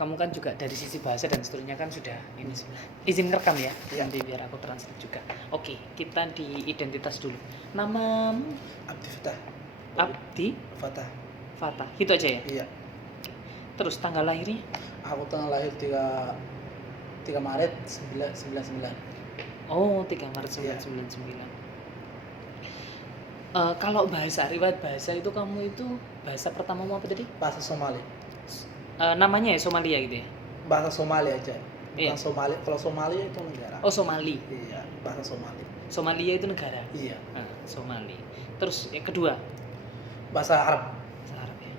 kamu kan juga dari sisi bahasa dan seterusnya kan sudah ini izin rekam ya, Iya. nanti biar aku translate juga. Oke, kita di identitas dulu. Namamu Abdi Fatah. Abdi Fatah. Fatah, itu aja ya. Iya. Terus tanggal lahirnya? Aku tanggal lahir 3 Maret 1999. Oh, 3 Maret Iya. 1999. Kalau bahasa, riwayat bahasa itu kamu itu bahasa pertamamu apa tadi? Bahasa Somali. Namanya ya Somalia gitu ya? Bahasa Somali aja. Bukan Iya. Somali. Kalau Somalia itu negara. Oh, Somali. Iya, bahasa Somali. Somalia itu negara. Iya. Somali. Terus yang kedua, Bahasa Arab. bahasa Arab ya.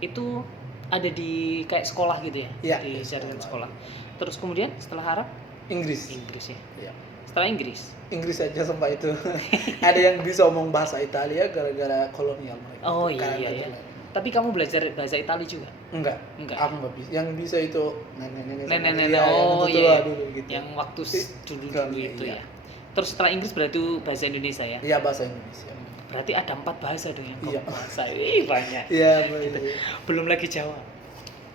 Itu ada di kayak sekolah gitu ya? Iya, Di di jaringan sekolah. sekolah. Terus kemudian setelah Arab, Inggris. Inggris ya. Iya. Setelah Inggris. Inggris aja sampai itu. Ada yang bisa omong bahasa Italia gara-gara kolonial mereka. Oh Karena iya ya. Netherlands. Tapi kamu belajar bahasa Italia juga? Enggak. Enggak. Aku enggak bisa. Yang bisa itu Nenek-nenek. Iya, Oh yang iya. dulu gitu. Yang waktu dulu Kami, itu iya. ya. Terus setelah Inggris berarti bahasa Indonesia ya? Iya, bahasa Indonesia. Berarti ada 4 bahasa dong yang Iya. kamu bahasa. Ih, banyak. Iya, Belum lagi Jawa.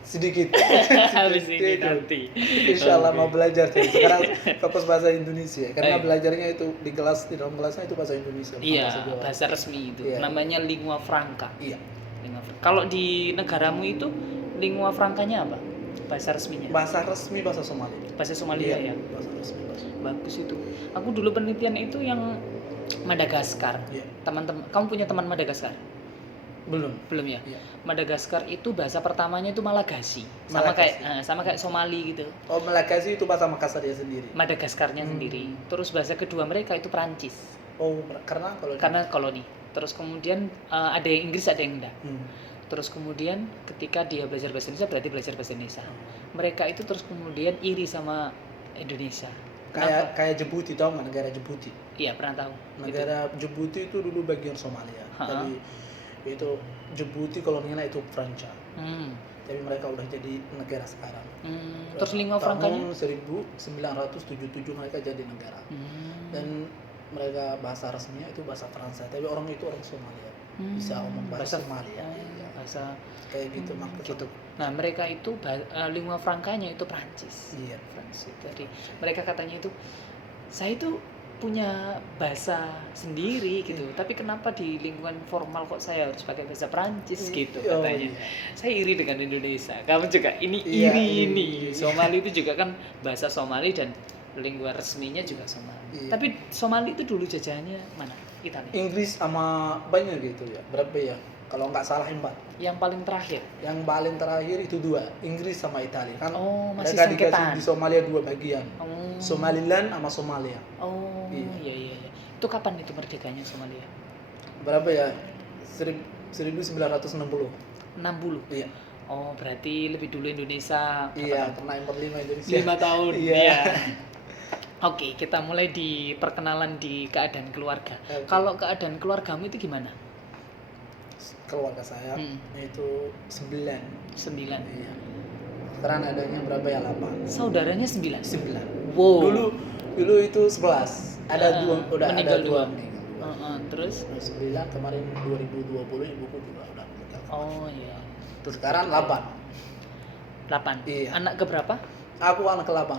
sedikit. Habis ini nanti. Insya Allah Oke. mau belajar jadi sekarang fokus bahasa Indonesia karena Baik. belajarnya itu di dalam kelasnya itu bahasa Indonesia bukan Iya, bahasa Jawa. bahasa resmi itu. Iya. Namanya lingua franca. Iya. Kalau di negaramu itu lingua francanya apa? Bahasa resminya? Bahasa resmi bahasa Somali. Bahasa Somalia ya. Bahasa resmi bahasa. Bagus itu. Aku dulu penelitian itu yang Madagaskar. Iya. Teman-teman, kamu punya teman Madagaskar? Belum. Belum ya? Iya. Madagaskar itu bahasa pertamanya itu Malagasy. Malagasy. Sama kayak Somali gitu. Oh, Malagasy itu bahasa Makassar ya sendiri. Madagaskarnya sendiri. Terus bahasa kedua mereka itu Perancis. Oh, karena kalau Karena koloni. Terus kemudian ada yang Inggris, ada yang enggak. Hmm. Terus kemudian ketika dia belajar bahasa Indonesia berarti belajar bahasa Indonesia. Mereka itu terus kemudian iri sama Indonesia. Kayak Djibouti, tahu nggak negara Djibouti? Iya, pernah tahu. Negara Djibouti itu dulu bagian Somalia. Ha-ha. Tapi itu Djibouti kolonialnya itu Prancis. Hmm. Tapi mereka udah jadi negara sekarang. Terus lingua francanya? Tahun 1977 mereka jadi negara. Dan mereka bahasa resminya itu bahasa Fransa. Tapi orang itu orang Somalia. Bisa omong bahasa Somalia. Iya. Bahasa Kayak gitu maksudnya. gitu. Nah, mereka itu lingua francanya itu Prancis. Iya. Prancis. Jadi mereka katanya itu saya itu punya bahasa sendiri gitu. Tapi kenapa di lingkungan formal kok saya harus pakai bahasa Prancis gitu Oh, katanya. iya. Saya iri dengan Indonesia. Kamu juga ini Iya, iri iya, ini. iya. Somali itu juga kan bahasa Somali dan lingua resminya juga Somali. Iya. Tapi Somali itu dulu jajahannya mana? Italia. Inggris sama banyak gitu ya. Berapa ya? Kalau nggak salah 4. Yang paling terakhir. Yang paling terakhir itu 2, Inggris sama Italia kan. Oh, masih mereka dikasih sengketaan. di Somalia 2 bagian. Oh. Somaliland sama Somalia. Oh, Iya. iya. Itu kapan itu merdekanya Somalia? Berapa ya? 1960. 60. Iya. Oh, berarti lebih dulu Indonesia. Iya, karena impor 5 Indonesia. 5 tahun. Iya. Oke, kita mulai di perkenalan di keadaan keluarga. Oke. Kalau keadaan keluargamu itu gimana? Keluarga saya itu 9. 9. Iya. Sekarang adanya berapa ya? 8. Saudaranya 9. 9. Wow. Dulu itu 11. Ada 2 udah meninggal ada 2 dua. meninggal. Terus? 9 kemarin 2020 ibuku juga udah meninggal. Oh iya. Terus sekarang 8. 8. Iya. Anak keberapa? Aku anak ke-8.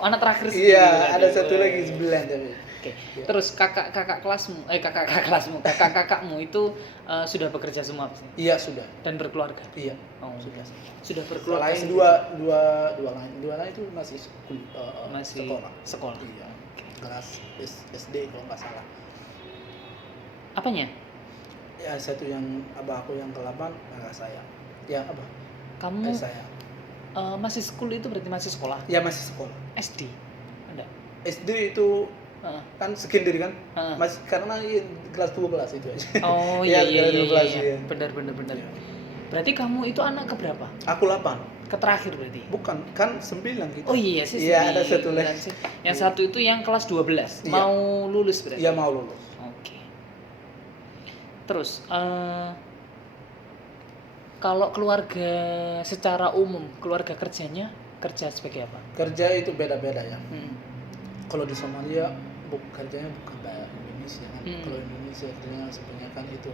Anak terakhir sih. Iya, ada satu lagi 9 tapi. Oke. Iya. Terus kakak kakakmu itu sudah bekerja semua pasti? Iya, sudah. Dan berkeluarga? Iya. Oh, Sudah. sudah berkeluarga. Selain sendiri? dua lain itu masih Masih sekolah. Iya. Kelas SD kalau nggak salah. Apanya? Ya satu yang abah aku yang ke-8 kakak saya. Ya abah. Kamu Saya. masih school itu berarti masih sekolah? Ya masih sekolah. SD? Ada? SD itu Heeh. kan secondary kan? Heeh. Masih karena kelas 12 itu aja. Oh Ya, iya. kelas 12, iya. Benar. Iya. Berarti kamu itu anak keberapa? Aku 8. Keterakhir berarti? Bukan, kan 9 kita. Oh iya sih. Iya, ada satu 9 lagi. sih. Yang satu itu yang kelas 12. Iya. Mau lulus berarti? Iya, mau lulus. Oke. Terus kalau keluarga secara umum, keluarga kerjanya kerja sebagai apa? Kerja itu beda-beda ya. Hmm. Kalau di Somalia kerjanya bukan kayak Indonesia kan. Hmm. Kalau Indonesia kerjanya sebenarnya kan itu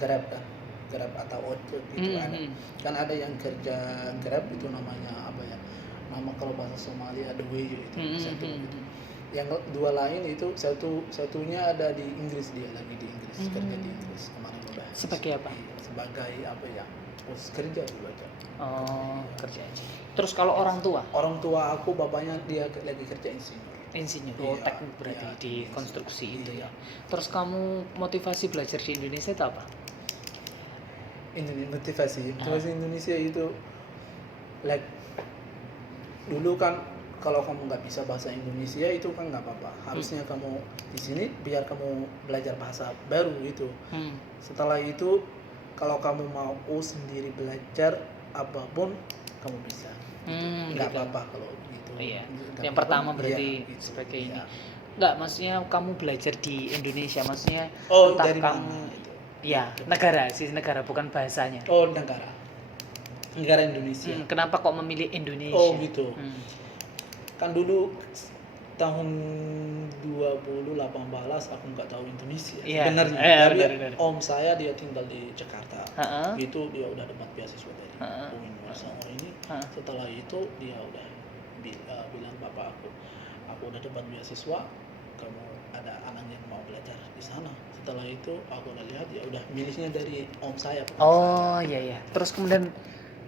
Grab kan. Grab atau ojek itu ada. Kan ada yang kerja Grab itu namanya apa ya? Nama kalau bahasa Somalia ada Weyo itu satu gitu. Yang dua lain itu satunya ada di Inggris, dia lagi di Inggris, kerja di Inggris kemarin udah. Sebagai apa? Sebagai apa ya? Kerja dulu aja. Oh, kerja aja. Terus kalau orang tua? Orang tua aku bapaknya dia lagi kerja insinyur. Insinyur, Iya, teknik berarti iya, di insinyur. konstruksi itu Iya. ya. Terus kamu motivasi belajar di Indonesia itu apa? Motivasi Indonesia itu like dulu kan kalau kamu nggak bisa bahasa Indonesia itu kan nggak apa-apa, harusnya kamu di sini biar kamu belajar bahasa baru gitu. Setelah itu kalau kamu mau sendiri belajar apapun kamu bisa nggak Gitu. apa-apa kalau gitu. Iya. Nggak Yang apa-apa. pertama berarti Iya, gitu. sebagai ini. Iya. Enggak, maksudnya kamu belajar di Indonesia, maksudnya Oh, entah dari kamu mana itu? ya negara bukan bahasanya. Oh, negara Indonesia. Kenapa kok memilih Indonesia? Oh, gitu. Kan dulu tahun 2018 aku nggak tahu Indonesia sebenarnya. Tapi benar. om saya dia tinggal di Jakarta. Heeh. Itu dia udah dapat beasiswa dari UIN Nusantara ini. Setelah itu dia udah bilang bapak aku udah dapat beasiswa, kamu ada anak yang mau belajar di sana. Setelah itu aku udah lihat ya udah milihnya dari om saya. Oh iya. Terus kemudian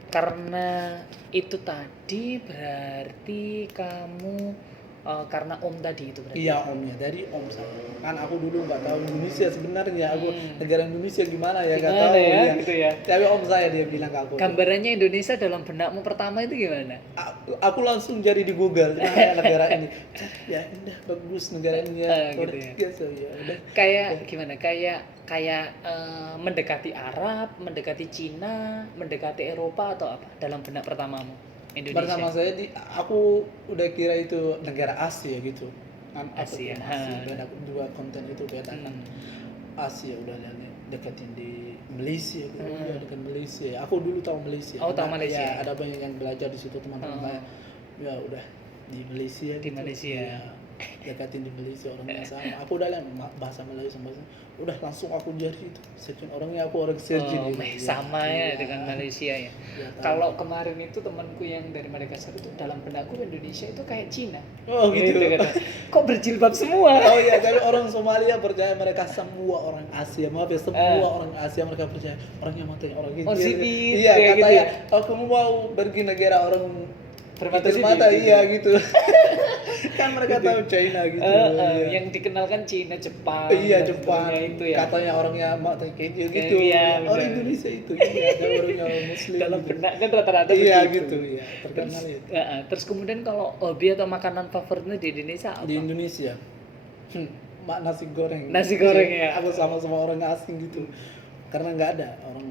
karena itu tadi berarti kamu karena om tadi itu berarti. Iya, omnya dari om saya. Kan aku dulu nggak tahu Indonesia sebenarnya. Aku negara Indonesia gimana ya, nggak tahu ya, ya. gitu ya. Tapi om saya dia bilang ke aku. Gambarannya Indonesia dalam benakmu pertama itu gimana? Aku langsung cari di Google negara ini. Ya indah, bagus negara ini ya. Gitu ya. Biasa ya udah. Kayak gimana? Kayak mendekati Arab, mendekati Cina, mendekati Eropa atau apa dalam benak pertamamu? Indonesia. Pertama saya aku udah kira itu negara Asia gitu. Asia. Beda dua konten itu beda kan. Asia udah deketin di Malaysia gitu. Udah dekat Malaysia. Aku dulu tahu Malaysia. Oh, tahu Malaysia. Ya, ada banyak yang belajar di situ teman-teman saya. Ya udah di Malaysia Di gitu. Malaysia. Ya, deketin di Malaysia orangnya sama. Aku udah lihat bahasa Malaysia udah langsung aku jadi itu. Searching orangnya aku orang searching gitu. Sama ya dengan Malaysia ya. Ya, Kalau kemarin itu temanku yang dari Makassar itu dalam benakku Indonesia itu kayak Cina. Oh gitu. Kok berjilbab semua? Oh iya, tapi orang Somalia percaya mereka semua orang Asia. Maaf ya, semua orang Asia mereka percaya orangnya matanya orang gitu. Oh sipit. Iya, ya, katanya gitu ya. oh kamu mau pergi negara orang Bermata mata sipit, iya gitu. Kan mereka tahu China gitu. Iya. Yang dikenalkan Cina, Jepang. Iya, dan Jepang. sebagainya itu ya. Katanya orangnya mata kayak gitu. Iya, Orang benar. Indonesia itu iya, ada orangnya Muslim. Dalam gitu. benak kan rata-rata Iya begitu. gitu ya. Terkenal itu. Terus kemudian kalau hobi atau makanan favoritnya di Indonesia apa? Di Indonesia. Nasi goreng. Nasi goreng ya. Aku sama orang asing gitu. Karena nggak ada orang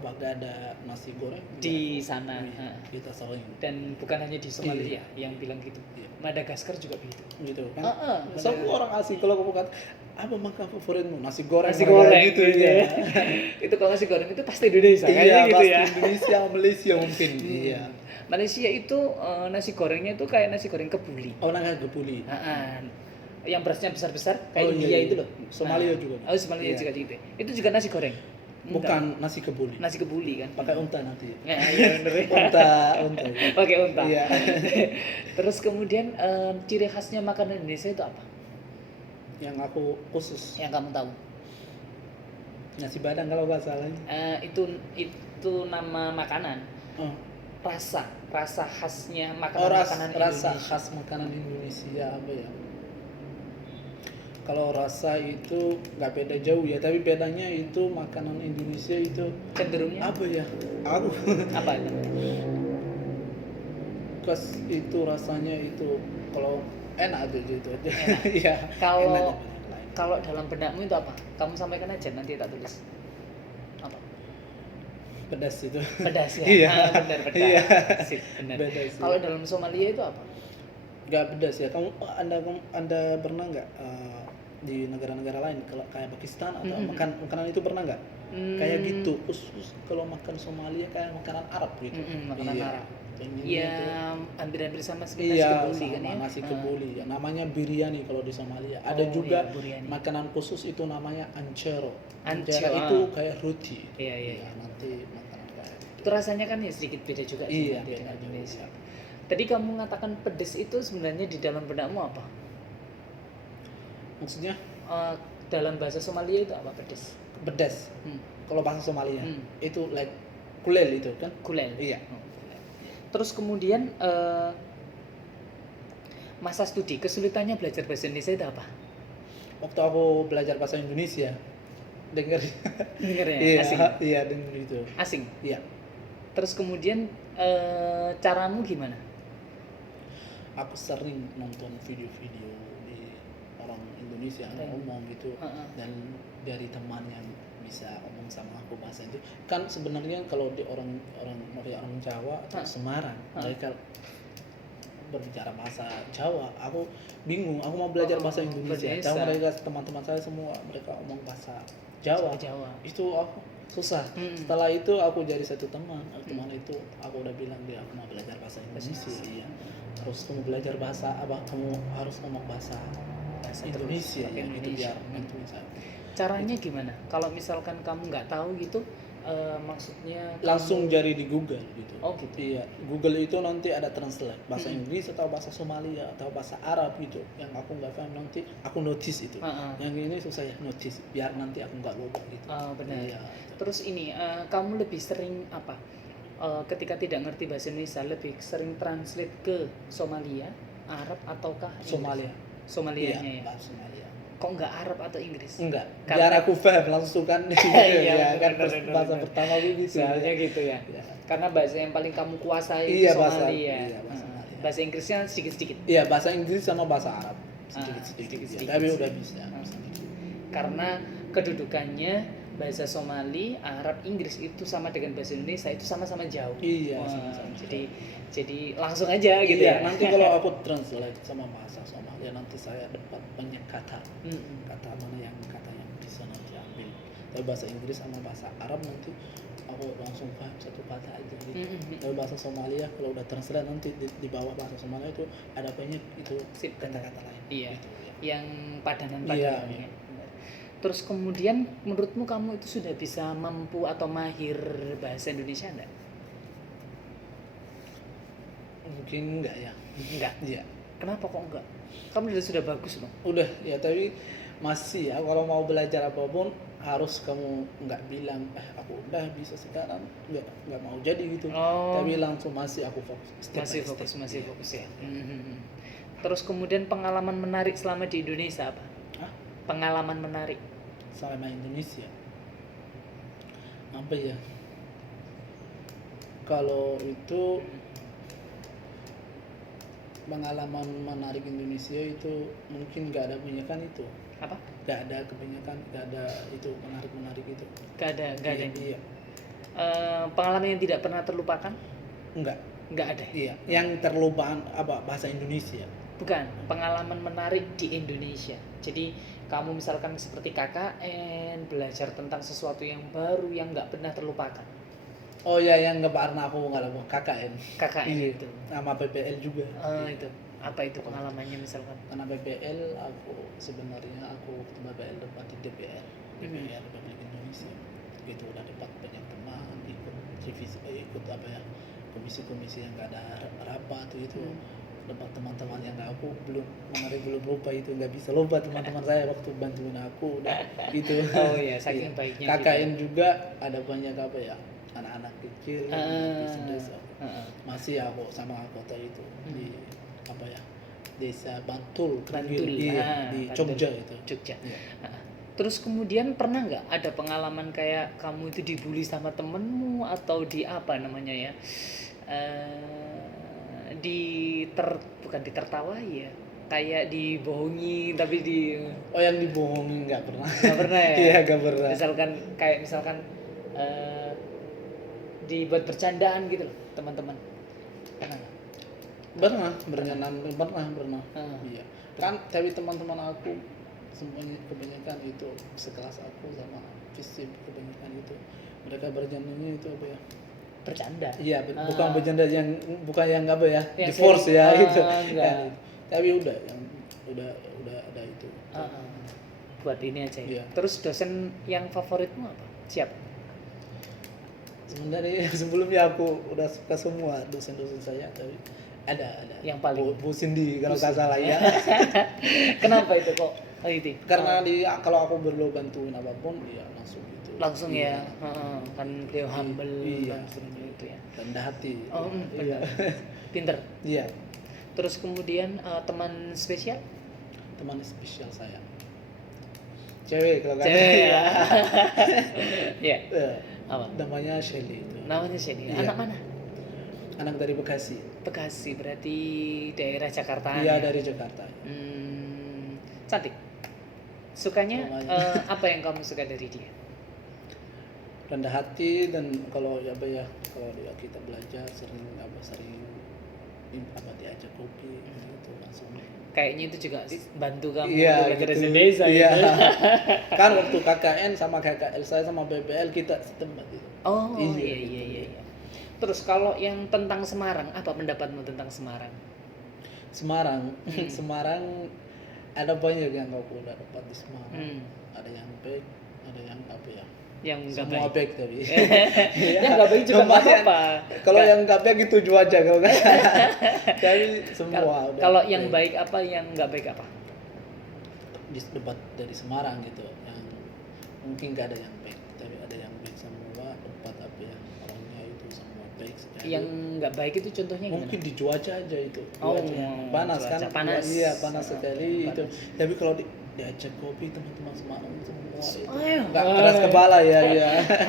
nggak ada nasi goreng Di sana. kita sering Dan bukan hanya di Somalia yang bilang gitu. Iya. Madagaskar juga begitu. gitu kan. Semua orang asing kalau kamu kata apa makan favoritmu nasi goreng Nasi mereka goreng gitu gitu ya. Itu kalau nasi goreng itu pasti Indonesia Iya kayaknya gitu pasti ya. Indonesia Malaysia mungkin. Iya. Malaysia itu nasi gorengnya itu kayak nasi goreng kebuli. Oh nangka kebuli. Yang berasnya besar-besar kayak Oh, India iya. itu loh. Somalia juga. Oh, Somalia juga gitu. Itu juga nasi goreng. Bukan nasi kebuli. Nasi kebuli kan. Pakai unta nanti. Ya, iya bener ya. Unta. Pakai unta. Iya. Terus kemudian ciri khasnya makanan Indonesia itu apa? Yang aku khusus Yang kamu tahu? nasi padang kalau nggak salah. Itu nama makanan. Oh. Rasa khasnya Rasa makanan Indonesia. khas makanan Indonesia apa ya? Kalau rasa itu nggak beda jauh ya, tapi bedanya itu makanan Indonesia itu Cenderungnya apa ya? Aku apa itu? Kas itu rasanya itu kalau enak aja gitu aja. Enak. Iya. Kalau enak daripada yang lain. Kalau dalam benakmu itu apa? Kamu sampaikan aja nanti tak tulis. Apa? Pedas itu. Pedas ya. Iya. Benar pedas. Iya. Sip, benar. Pedas. Kalau dalam Somalia itu apa? Nggak pedas ya. Anda pernah nggak di negara-negara lain kayak Pakistan atau makanan itu pernah nggak? kayak gitu. Khusus kalau makan Somalia kayak makanan Arab gitu. Makanan Iya. Arab. Yang ini Ya, tuh, hampir-hampir sama seperti nasi iya, kebuli kan sama ya. nasi Ah. kebuli. Ya, namanya biryani kalau di Somalia. Ada Oh, juga iya, biryani. makanan khusus itu namanya ancero. Ancero, Itu ah. kayak roti. Iya, iya. Nanti makanan kayak gitu. Itu rasanya kan ya sedikit beda juga sih Iya, nanti beda dengan juga. Indonesia. Tadi kamu mengatakan pedes itu sebenarnya di dalam benakmu apa? Maksudnya Eh, dalam bahasa Somalia itu apa pedes? pedas. Hmm. Kalau bahasa Somalia Hmm. itu like kulel itu kan? Kulel. Iya. Oh, kulel. Terus kemudian masa studi kesulitannya belajar bahasa Indonesia itu apa? Waktu aku belajar bahasa Indonesia, dengar Dengar ya, iya, asing. iya dengar itu. Asing. Iya. Terus kemudian caramu gimana? Aku sering nonton video-video di orang Indonesia yang ngomong gitu, Heeh. dan dari teman yang bisa ngomong sama aku bahasa itu. Kan sebenarnya kalau di orang Jawa atau Semarang, mereka berbicara bahasa Jawa, aku bingung. Aku mau belajar bahasa Indonesia. Berbeza. Tahu mereka teman-teman saya semua mereka ngomong bahasa Jawa. Jawa. Itu aku susah. Setelah itu aku jadi satu teman. Teman itu aku udah bilang dia aku mau belajar bahasa Indonesia. Iya. Terus kamu belajar bahasa apa? Kamu harus ngomong bahasa Indonesia pakai ya, itu Indonesia. biar itu bisa. Caranya gimana? Kalau misalkan kamu nggak tahu gitu, maksudnya Langsung kamu... cari di Google gitu. Oh gitu. Iya, Google itu nanti ada translate bahasa Inggris atau bahasa Somalia atau bahasa Arab gitu. Yang aku nggak paham nanti aku notice itu. Yang ini susah ya notice biar nanti aku nggak lupa gitu. Oh, benar. Iya. Terus ini kamu lebih sering apa? Ketika tidak ngerti bahasa Indonesia lebih sering translate ke Somalia, Arab ataukah Inggris? Somalia. Somalianya Iya, ya. bahasa Somalia. Kok nggak Arab atau Inggris? Enggak. Karena- Biar aku paham langsung kan. Iya, kan benar, bahasa benar. pertama gitu. Seharusnya gitu ya. Iya. Karena bahasa yang paling kamu kuasai Iya, itu bahasa- Somalia. iya, bahasa Somalia. Bahasa Inggrisnya sedikit-sedikit. Iya, bahasa Inggris sama bahasa Arab sedikit-sedikit. sedikit-sedikit. Tapi udah bisa. Karena kedudukannya bahasa Somali, Arab, Inggris itu sama dengan bahasa Indonesia itu sama-sama jauh. Iya, Wah, sama-sama jadi langsung aja gitu iya, ya. nanti kalau aku translate sama bahasa Somalia nanti saya dapat banyak kata. Mm-mm. Kata yang bisa nanti ambil. Tapi bahasa Inggris sama bahasa Arab nanti aku langsung paham satu kata aja gitu. Mm-mm. Tapi bahasa Somalia kalau udah translate nanti di bawah bahasa Somalia itu ada banyak itu Sip, benar. kata-kata lain. Iya. Gitu, ya. Yang padanan Iya, ya. Benar. Terus kemudian menurutmu kamu itu sudah bisa mampu atau mahir bahasa Indonesia enggak? Mungkin enggak ya. Enggak. Iya. Kenapa kok enggak? Kamu sudah bagus loh. Udah ya, tapi masih ya kalau mau belajar apapun harus kamu nggak bilang aku udah bisa sekarang, nggak mau jadi gitu. Oh. Tapi langsung masih aku fokus step Masih by step. fokus, masih Iya. fokus ya. Terus kemudian pengalaman menarik selama di Indonesia apa? Hah? Pengalaman menarik. Selama Indonesia apa ya, kalau itu pengalaman menarik Indonesia itu mungkin nggak ada kebanyakan itu, Apa? nggak ada kebanyakan, nggak ada itu menarik itu. Gak ada Iya, iya. pengalaman yang tidak pernah terlupakan? Nggak Ada. iya, yang terlupaan apa bahasa Indonesia. Bukan, pengalaman menarik di Indonesia. Jadi kamu misalkan seperti KKN, belajar tentang sesuatu yang baru yang nggak pernah terlupakan. Oh ya, yang nggak pernah aku nggak lupa KKN. KKN Iya. itu. Sama PPL juga. Itu. Apa itu pengalamannya misalkan? Karena PPL aku sebenarnya aku waktu PPL dapat di DPR Republik Indonesia. Itu udah dapat banyak teman, ikut revisi, ikut apa ya, komisi-komisi yang nggak ada rapat itu. Dapat teman-teman yang aku belum lupa itu, nggak bisa lupa teman-teman saya waktu bantuin aku udah gitu. Oh iya, saking Iya. baiknya. KKN juga ada banyak apa ya, anak-anak kecil di desa. Masih aku sama kota itu di apa ya, desa Bantul, Bantul, iya, di Bantul. Jogja itu. Jogja. Iya. Terus kemudian pernah nggak ada pengalaman kayak kamu itu dibully sama temenmu atau di apa namanya ya, bukan ditertawai ya, kayak dibohongi tapi Oh, yang dibohongin nggak pernah. nggak pernah ya? Iya, nggak pernah. Misalkan dibuat bercandaan gitu loh teman-teman. Pernah nggak? Pernah. Iya. Kan tapi teman-teman aku semuanya kebanyakan itu sekelas aku sama sih kebanyakan itu. Mereka bercandanya itu apa ya? Bercanda. Iya, bukan bercanda bukan yang apa ya? Yang Di force ya serius. gitu. Enggak. Tapi udah yang udah ada itu. Buat ini aja ya. Iya. Terus dosen yang favoritmu apa? Siap. Sebenarnya sebelumnya aku udah suka semua dosen-dosen saya, tapi ada Yang paling? Bu Cindy kalau nggak salah ya. Kenapa itu kok? Oh, itu. Karena kalau aku perlu bantuin apapun ya langsung itu. Langsung Iya. ya. Kan beliau humble Iya. langsung itu ya. Rendah hati. Oh, Iya. benar. Pinter. Iya. Terus kemudian teman spesial? Teman spesial saya. Cewek kalau nggak Cewek salah. ya. Iya. Iya. Apa? Namanya Shelly itu. Namanya Shelly. Iya. Anak mana? Anak dari Bekasi. Bekasi, berarti daerah Jakarta. Iya, dari Jakarta. Cantik. Sukanya Lumayan. apa yang kamu suka dari dia? Rendah hati, dan kalau kalau kita belajar sering diajak kopi gitu langsung. Kayaknya itu juga bantu kamu Iya, untuk belajar gitu. bahasa Indonesia. Iya. Gitu. Kan waktu KKN sama KKL saya sama BBL kita setempat gitu. Oh Iya, iya. Terus kalau yang tentang Semarang, apa pendapatmu tentang Semarang? Semarang, Semarang ada banyak yang aku udah dapat di Semarang. Ada yang baik, ada yang apa ya? Yang nggak Semua baik. baik tapi. Yang nggak baik juga nggak Lumayan. apa-apa. Kalau yang nggak baik itu tujuh aja kalau nggak salah. Tapi semua udah. Kalau yang baik apa, yang nggak baik apa? Di debat dari Semarang gitu, yang mungkin nggak ada yang baik, tapi ada yang baik semua. Debat apa yang orangnya itu semua baik sekali. Yang nggak baik itu contohnya gimana? Mungkin di cuaca aja itu. Oh, Panas cuaca kan? panas. Iya, panas sekali Panas. itu. Tapi kalau diajak kopi teman-teman Semarang semua itu Ayo. nggak keras kepala ya.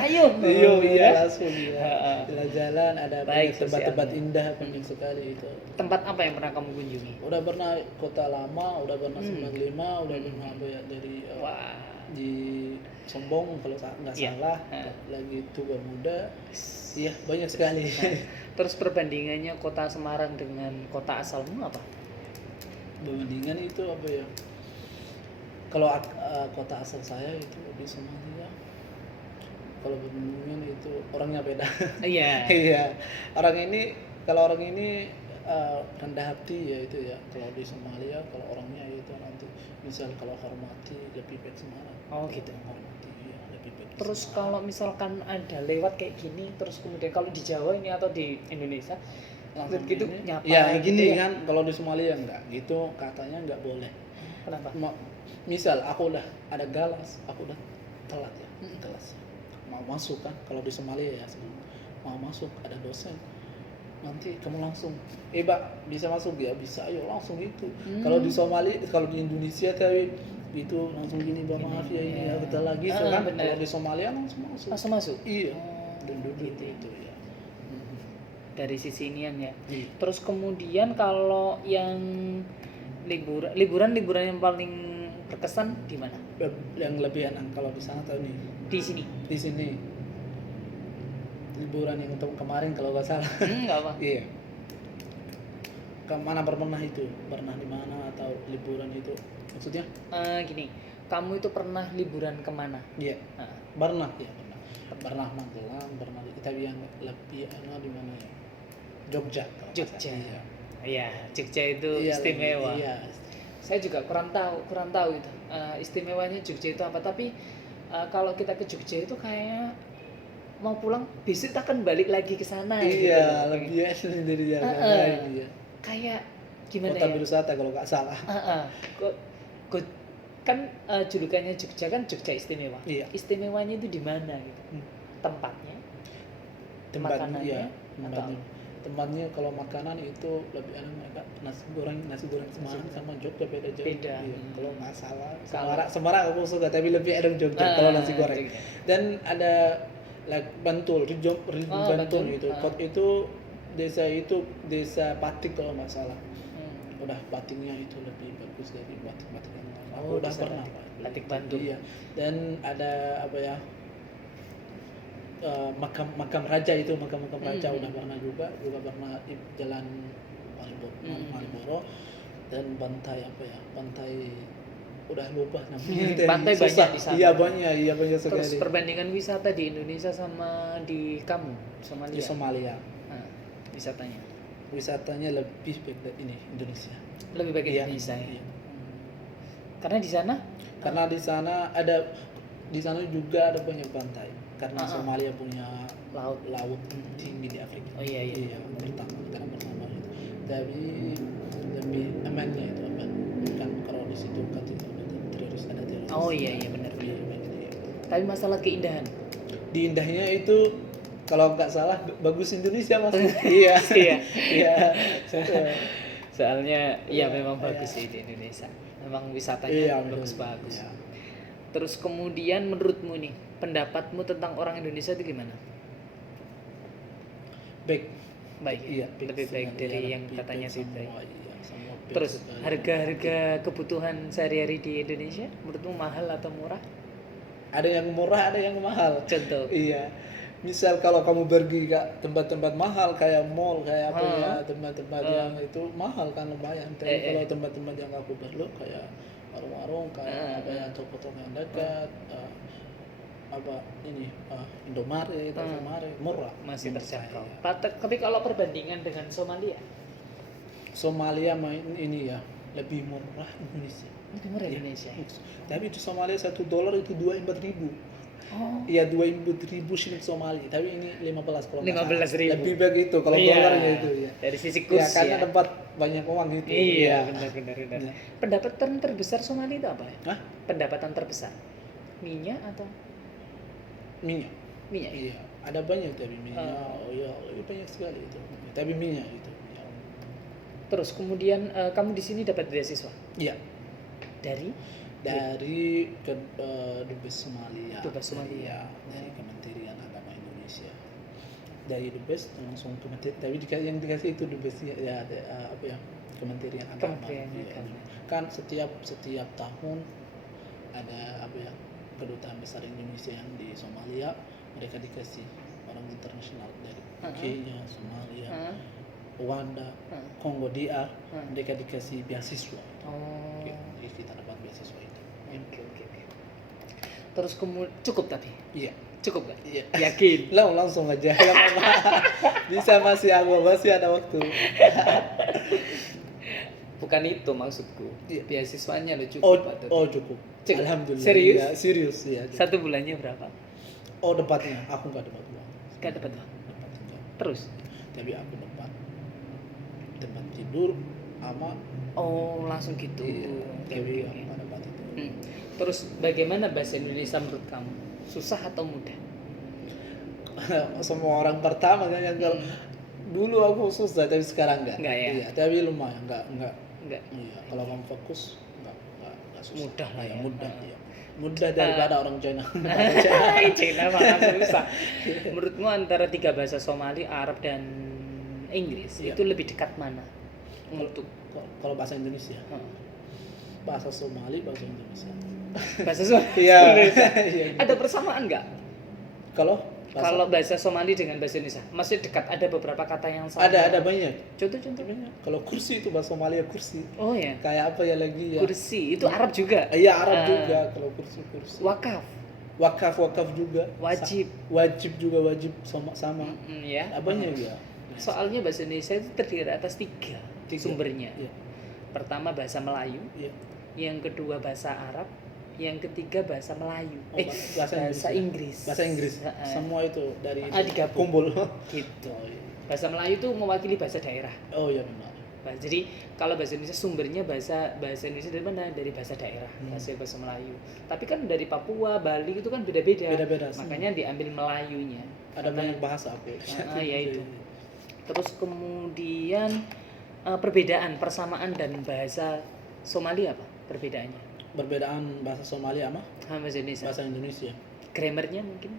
Ayo. Iya langsung ya. Jalan-jalan ada Baik, banyak tempat-tempat sosialnya. indah banyak sekali itu. Tempat apa yang pernah kamu kunjungi? Udah pernah Kota Lama, udah pernah 95, udah pernah apa ya dari Wah. di Sombong kalau nggak Iya. salah, lagi Tuba Muda. Iya banyak sekali. Terus perbandingannya kota Semarang dengan kota asalmu apa? Perbandingan itu apa ya? Kalau kota asal saya itu di Somalia. Kalau perbandingan itu orangnya beda. Iya. Iya. Kalau orang ini rendah hati ya itu ya. Kalau di Somalia kalau orangnya itu nanti misal kalau hormati lebih baik Semarang. Oh gitu. Hormati ya lebih baik. Terus Semarang. kalau misalkan ada lewat kayak gini, terus kemudian kalau di Jawa ini atau di Indonesia langsung gitu ini, nyapa. ya gitu gini ya? kan kalau di Somalia enggak gitu katanya enggak boleh. Kenapa? Misal aku udah ada galas, aku udah telat ya, telat. Mau masuk kan, kalau di Somalia ya mau masuk ada dosen, nanti kamu langsung, Mbak bisa masuk ya, bisa, ayo langsung itu. Kalau di Somalia, kalau di Indonesia tapi itu langsung gini, Mbak maaf ya ini ya kita lagi, kan? bener. Kalau di Somalia langsung masuk. Langsung masuk. Iya. Oh, Dan duduk gitu ya. itu ya. Dari sisi inian ya. Iya. Terus kemudian kalau yang liburan yang paling berkesan di mana? Yang lebih enak kalau di sana tahu nih. Di sini. Di sini liburan yang kemarin kalau nggak salah. Nggak apa. Iya. Kemana pernah itu? Pernah di mana atau liburan itu? Maksudnya? Gini, kamu itu pernah liburan kemana? Iya. Nah, Pernah ya pernah. Pernah Magelang, pernah tapi yang lebih enak di mana ya? Jogja. kalau nggak Jogja. salah. Iya. Iya, Jogja itu Iya, istimewa. Iya. Saya juga kurang tahu itu istimewanya Jogja itu apa. Tapi kalau kita ke Jogja itu kayaknya mau pulang besok kita akan balik lagi ke sana. Iya, gitu. lebih enak dari Jakarta. Iya. Kayak gimana Kota ya? berwisata kalau nggak salah. Kan julukannya Jogja kan Jogja istimewa. Iya. Istimewanya itu di mana gitu? Tempatnya, Tempatnya, makanannya, iya, atau tempatnya kalau makanan itu lebih enak mereka nasi goreng Semarang sama Jogja beda jauh. Beda. Iya, kalau nggak salah Kalau- Semarang aku suka tapi lebih enak Jogja kalau nasi goreng. Jogja. Dan ada Bantul, Rijom Oh, Bantul Bantul. itu. Itu desa Batik kalau nggak salah. Udah batiknya itu lebih bagus dari batik-batik yang lain. Aku udah desa pernah Batik. Pak. Batik Bantul. Iya. Dan ada apa ya? Makam raja itu makam raja udah pernah juga pernah di jalan Malioboro dan pantai apa ya udah lupa namanya. Pantai Susah. banyak di sana. Iya banyak Terus sekali. perbandingan wisata di Indonesia sama di kamu Somalia. Di Somalia Nah, wisatanya wisatanya lebih baik dari ini Indonesia. lebih baik Iya, Indonesia ya. iya. Karena di sana Karena di sana juga ada banyak pantai. Karena Somalia punya laut. laut tinggi di Afrika. Oh iya. Pertama karena pertama itu. Tapi lebih amannya itu aman. Kan kalau di situ kan tidak ada teroris. Oh iya benar. Iya, benar. Tapi masalah keindahan. Di indahnya itu kalau nggak salah bagus Indonesia mas. Iya. Iya. Iya. Soalnya ya Iya, memang iya. bagus sih di Indonesia. Memang wisatanya Iya, bagus-bagus. Iya. Terus kemudian menurutmu nih, pendapatmu tentang orang Indonesia itu gimana? Baik. Baik. Iya. Lebih baik Iya, dari lebih yang katanya baik tidak. semua, iya, semua baik Terus sekali. harga-harga kebutuhan sehari-hari di Indonesia menurutmu mahal atau murah? Ada yang murah, ada yang mahal. Contoh. Iya. Misal kalau kamu pergi ke tempat-tempat mahal kayak mall, kayak apa ya, tempat-tempat yang itu mahal kan lumayan. Tapi kalau tempat-tempat yang aku perlu kayak warung-warung, kayak apa ya, toko-toko yang dekat, apa ini Indomaret, Alfamart, murah. Masih menurut terjangkau. saya. Tapi kalau perbandingan dengan Somalia, Somalia ini ya lebih murah Indonesia. lebih murah Iya. Indonesia. Tapi di Somalia $1 itu 24.000. Oh. Iya 24.000 shilling Somali, tapi ini 15 kalau nggak salah. 15.000. Lebih begitu kalau Iya. dolarnya itu ya. Dari sisi Ya kurs karena ya. tempat banyak uang gitu. Iya, benar. Iya. Pendapatan terbesar Somali itu apa ya? Hah? Pendapatan terbesar. Minyak atau Minyak. minyak? Iya, ada banyak tapi minyak. Oh iya, banyak sekali itu. Tapi minyak itu. Ya. Terus kemudian kamu di sini dapat beasiswa Iya, dari dari Dubes Somalia. Dubes Somalia. Dari Kementerian Agama Indonesia. Dari Dubes langsung Kementerian, tapi yang dikasih itu Dubes ya apa ya? Kementerian Agama. Kementerian Iya. Agama. Kan setiap tahun ada apa ya? Kedutaan besar Indonesia yang di Somalia, mereka dikasih orang internasional dari Kenya, Somalia, Rwanda, Kongo DR, mereka dikasih beasiswa. Oh. Oke, jadi kita dapat beasiswa itu. Oke. Terus cukup tapi? Iya. Cukup gak? Iya. Yakin? Langsung aja. Gak apa-apa. Bisa masih ada waktu. Bukan itu maksudku. Iya. Beasiswanya lo cukup atau Cukup. Cukup. Alhamdulillah. Serius? Iya, serius ya. satu bulannya berapa? Oh, dapatnya aku nggak dapat uang. Gak dapat Bang. Dapat enggak. Terus? Tapi aku dapat tempat tidur sama Oh langsung gitu. iya, Oke, tapi oke. aku nggak dapat itu. Terus bagaimana bahasa Indonesia menurut kamu? Susah atau mudah? Semua orang pertama kan yang kalau dulu aku susah tapi sekarang enggak. Enggak ya? Iya, tapi lumayan enggak. Enggak. Iya, kalau kamu fokus enggak susah. Mudah lah Iya, ya. mudah. Iya. Mudah daripada orang China. Cina malah susah. Menurutmu antara tiga bahasa Somali, Arab dan Inggris Iya. itu lebih dekat mana? Untuk Kalau bahasa Indonesia, bahasa Somali, bahasa Indonesia. bahasa Somali. Iya. Indonesia. Iya. Ada persamaan nggak? Kalau Kalau bahasa Somali dengan bahasa Indonesia, masih dekat, ada beberapa kata yang sama. ada banyak. Contoh-contoh. Kalau kursi itu bahasa Somalia kursi. Oh ya. Kayak apa ya lagi ya? Kursi itu Arab juga. Iya, Arab juga kalau kursi. Wakaf, Wakaf juga. wajib. Wajib juga wajib sama. Ya. Banyak ya. Soalnya bahasa Indonesia itu terdiri atas tiga sumbernya. Iya. Pertama bahasa Melayu, Iya. yang kedua bahasa Arab, yang ketiga bahasa Melayu. Oh, bahasa Inggris. Bahasa Inggris. Semua itu dari digabung. kumpul. Gitu. Oh, iya. Bahasa Melayu itu mewakili bahasa daerah. Oh iya benar. Jadi kalau bahasa Indonesia sumbernya bahasa Indonesia dari mana? Dari bahasa daerah, bahasa Melayu. Tapi kan dari Papua, Bali itu kan beda-beda. Beda-beda. Makanya diambil Melayunya. Ada banyak bahasa aku. Ya itu. Terus kemudian perbedaan, persamaan dan bahasa Somali apa perbedaannya? Perbedaan bahasa Somalia sama Bahasa Indonesia. bahasa Indonesia. Grammarnya mungkin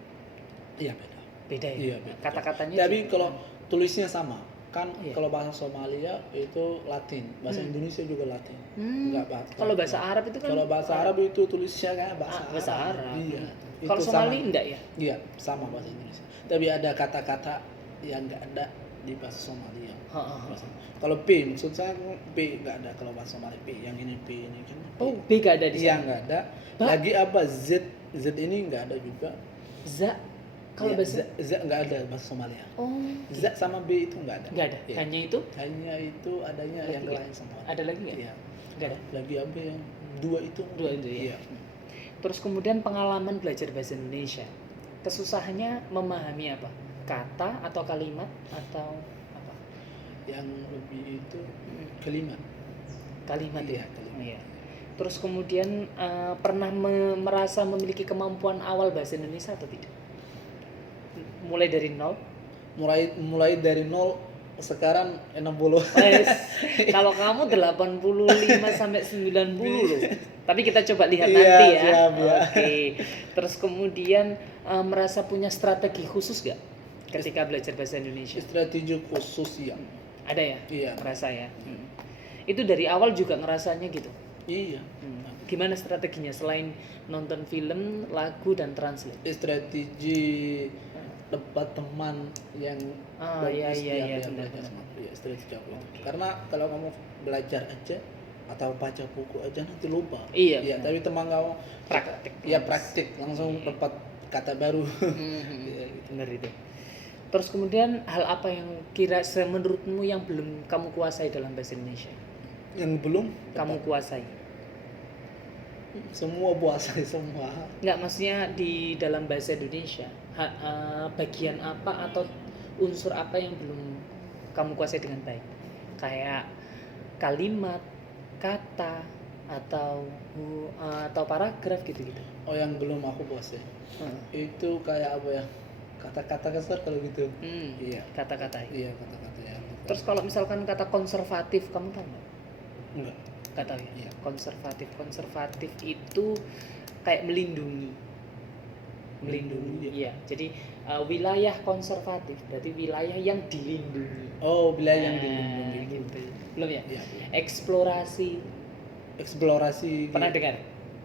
Iya beda. beda ya. Iya, beda. Kata-katanya. Tapi juga. kalau tulisnya sama. Kan Iya. kalau bahasa Somalia itu Latin, bahasa Indonesia juga Latin. Enggak bahasa. Kalau bahasa Arab itu kan. Kalau bahasa Arab itu tulisnya kayak bahasa Arab. Iya. Kalau Itu Somali sama. enggak ya? Iya, sama bahasa Indonesia. Tapi ada kata-kata yang enggak ada di bahasa Somalia. Ha, ha, ha. Kalau P, maksud saya P nggak ada kalau bahasa Somalia. P yang ini P ini kan. P. Oh, B gak ada di Iya sana. nggak ada. Ba- Lagi apa Z ini nggak ada juga. Za kalau Iya, bahasa Z nggak ada bahasa Somalia. oh Z sama B itu nggak ada. nggak ada. Iya. Hanya itu Hanya itu adanya Lagi yang nggak? lain semua. ada lagi nggak? Iya. Nggak ada. Lagi apa yang dua itu? Dua itu ya. Iya. Terus kemudian pengalaman belajar bahasa Indonesia. Kesusahannya memahami apa? Kata atau kalimat atau apa? Yang lebih itu kalimat. Kalimat Iya, ya. kalimat. Iya. Terus kemudian pernah merasa memiliki kemampuan awal bahasa Indonesia atau tidak? Mulai dari nol? Mulai dari nol sekarang 60. Wes, kalau kamu 85 sampai 90 loh. Tapi kita coba lihat Iya, nanti ya. siap, ya. Oke. Terus kemudian merasa punya strategi khusus gak ketika belajar bahasa Indonesia? Strategi khusus ya. Ada ya? Iya. Merasa ya. Itu dari awal juga ngerasanya gitu. Iya. Gimana strateginya selain nonton film, lagu dan translate? Strategi dapat teman yang Iya bagus iya biar iya dia benar. belajar sama. Iya, strategi aku itu. Oke. Karena kalau kamu belajar aja atau baca buku aja nanti lupa. Iya, Iya, benar. tapi teman kamu Praktik. Iya, praktik langsung Iya. dapat kata baru. Mhm. Iya, gitu. Benar itu. Terus kemudian hal apa yang menurutmu yang belum kamu kuasai dalam bahasa Indonesia? Yang belum Kamu kuasai? semua puasa semua. Nggak, maksudnya di dalam bahasa Indonesia bagian apa atau unsur apa yang belum kamu kuasai dengan baik? Kayak kalimat, kata atau paragraf gitu-gitu. Oh, yang belum aku puasa. Itu kayak apa ya? Kata-kata kasar kalau gitu. Iya. Kata-kata. Iya, kata-kata ya. Terus kalau misalkan kata konservatif, kamu tahu nggak? Enggak. Nggak tahu ya? Iya. Konservatif itu kayak melindungi. Melindungi, Iya. Jadi wilayah konservatif berarti wilayah yang dilindungi. Oh, wilayah yang Nah, dilindungi. gitu. Belum ya? Iya. Eksplorasi. Eksplorasi. Pernah dengar?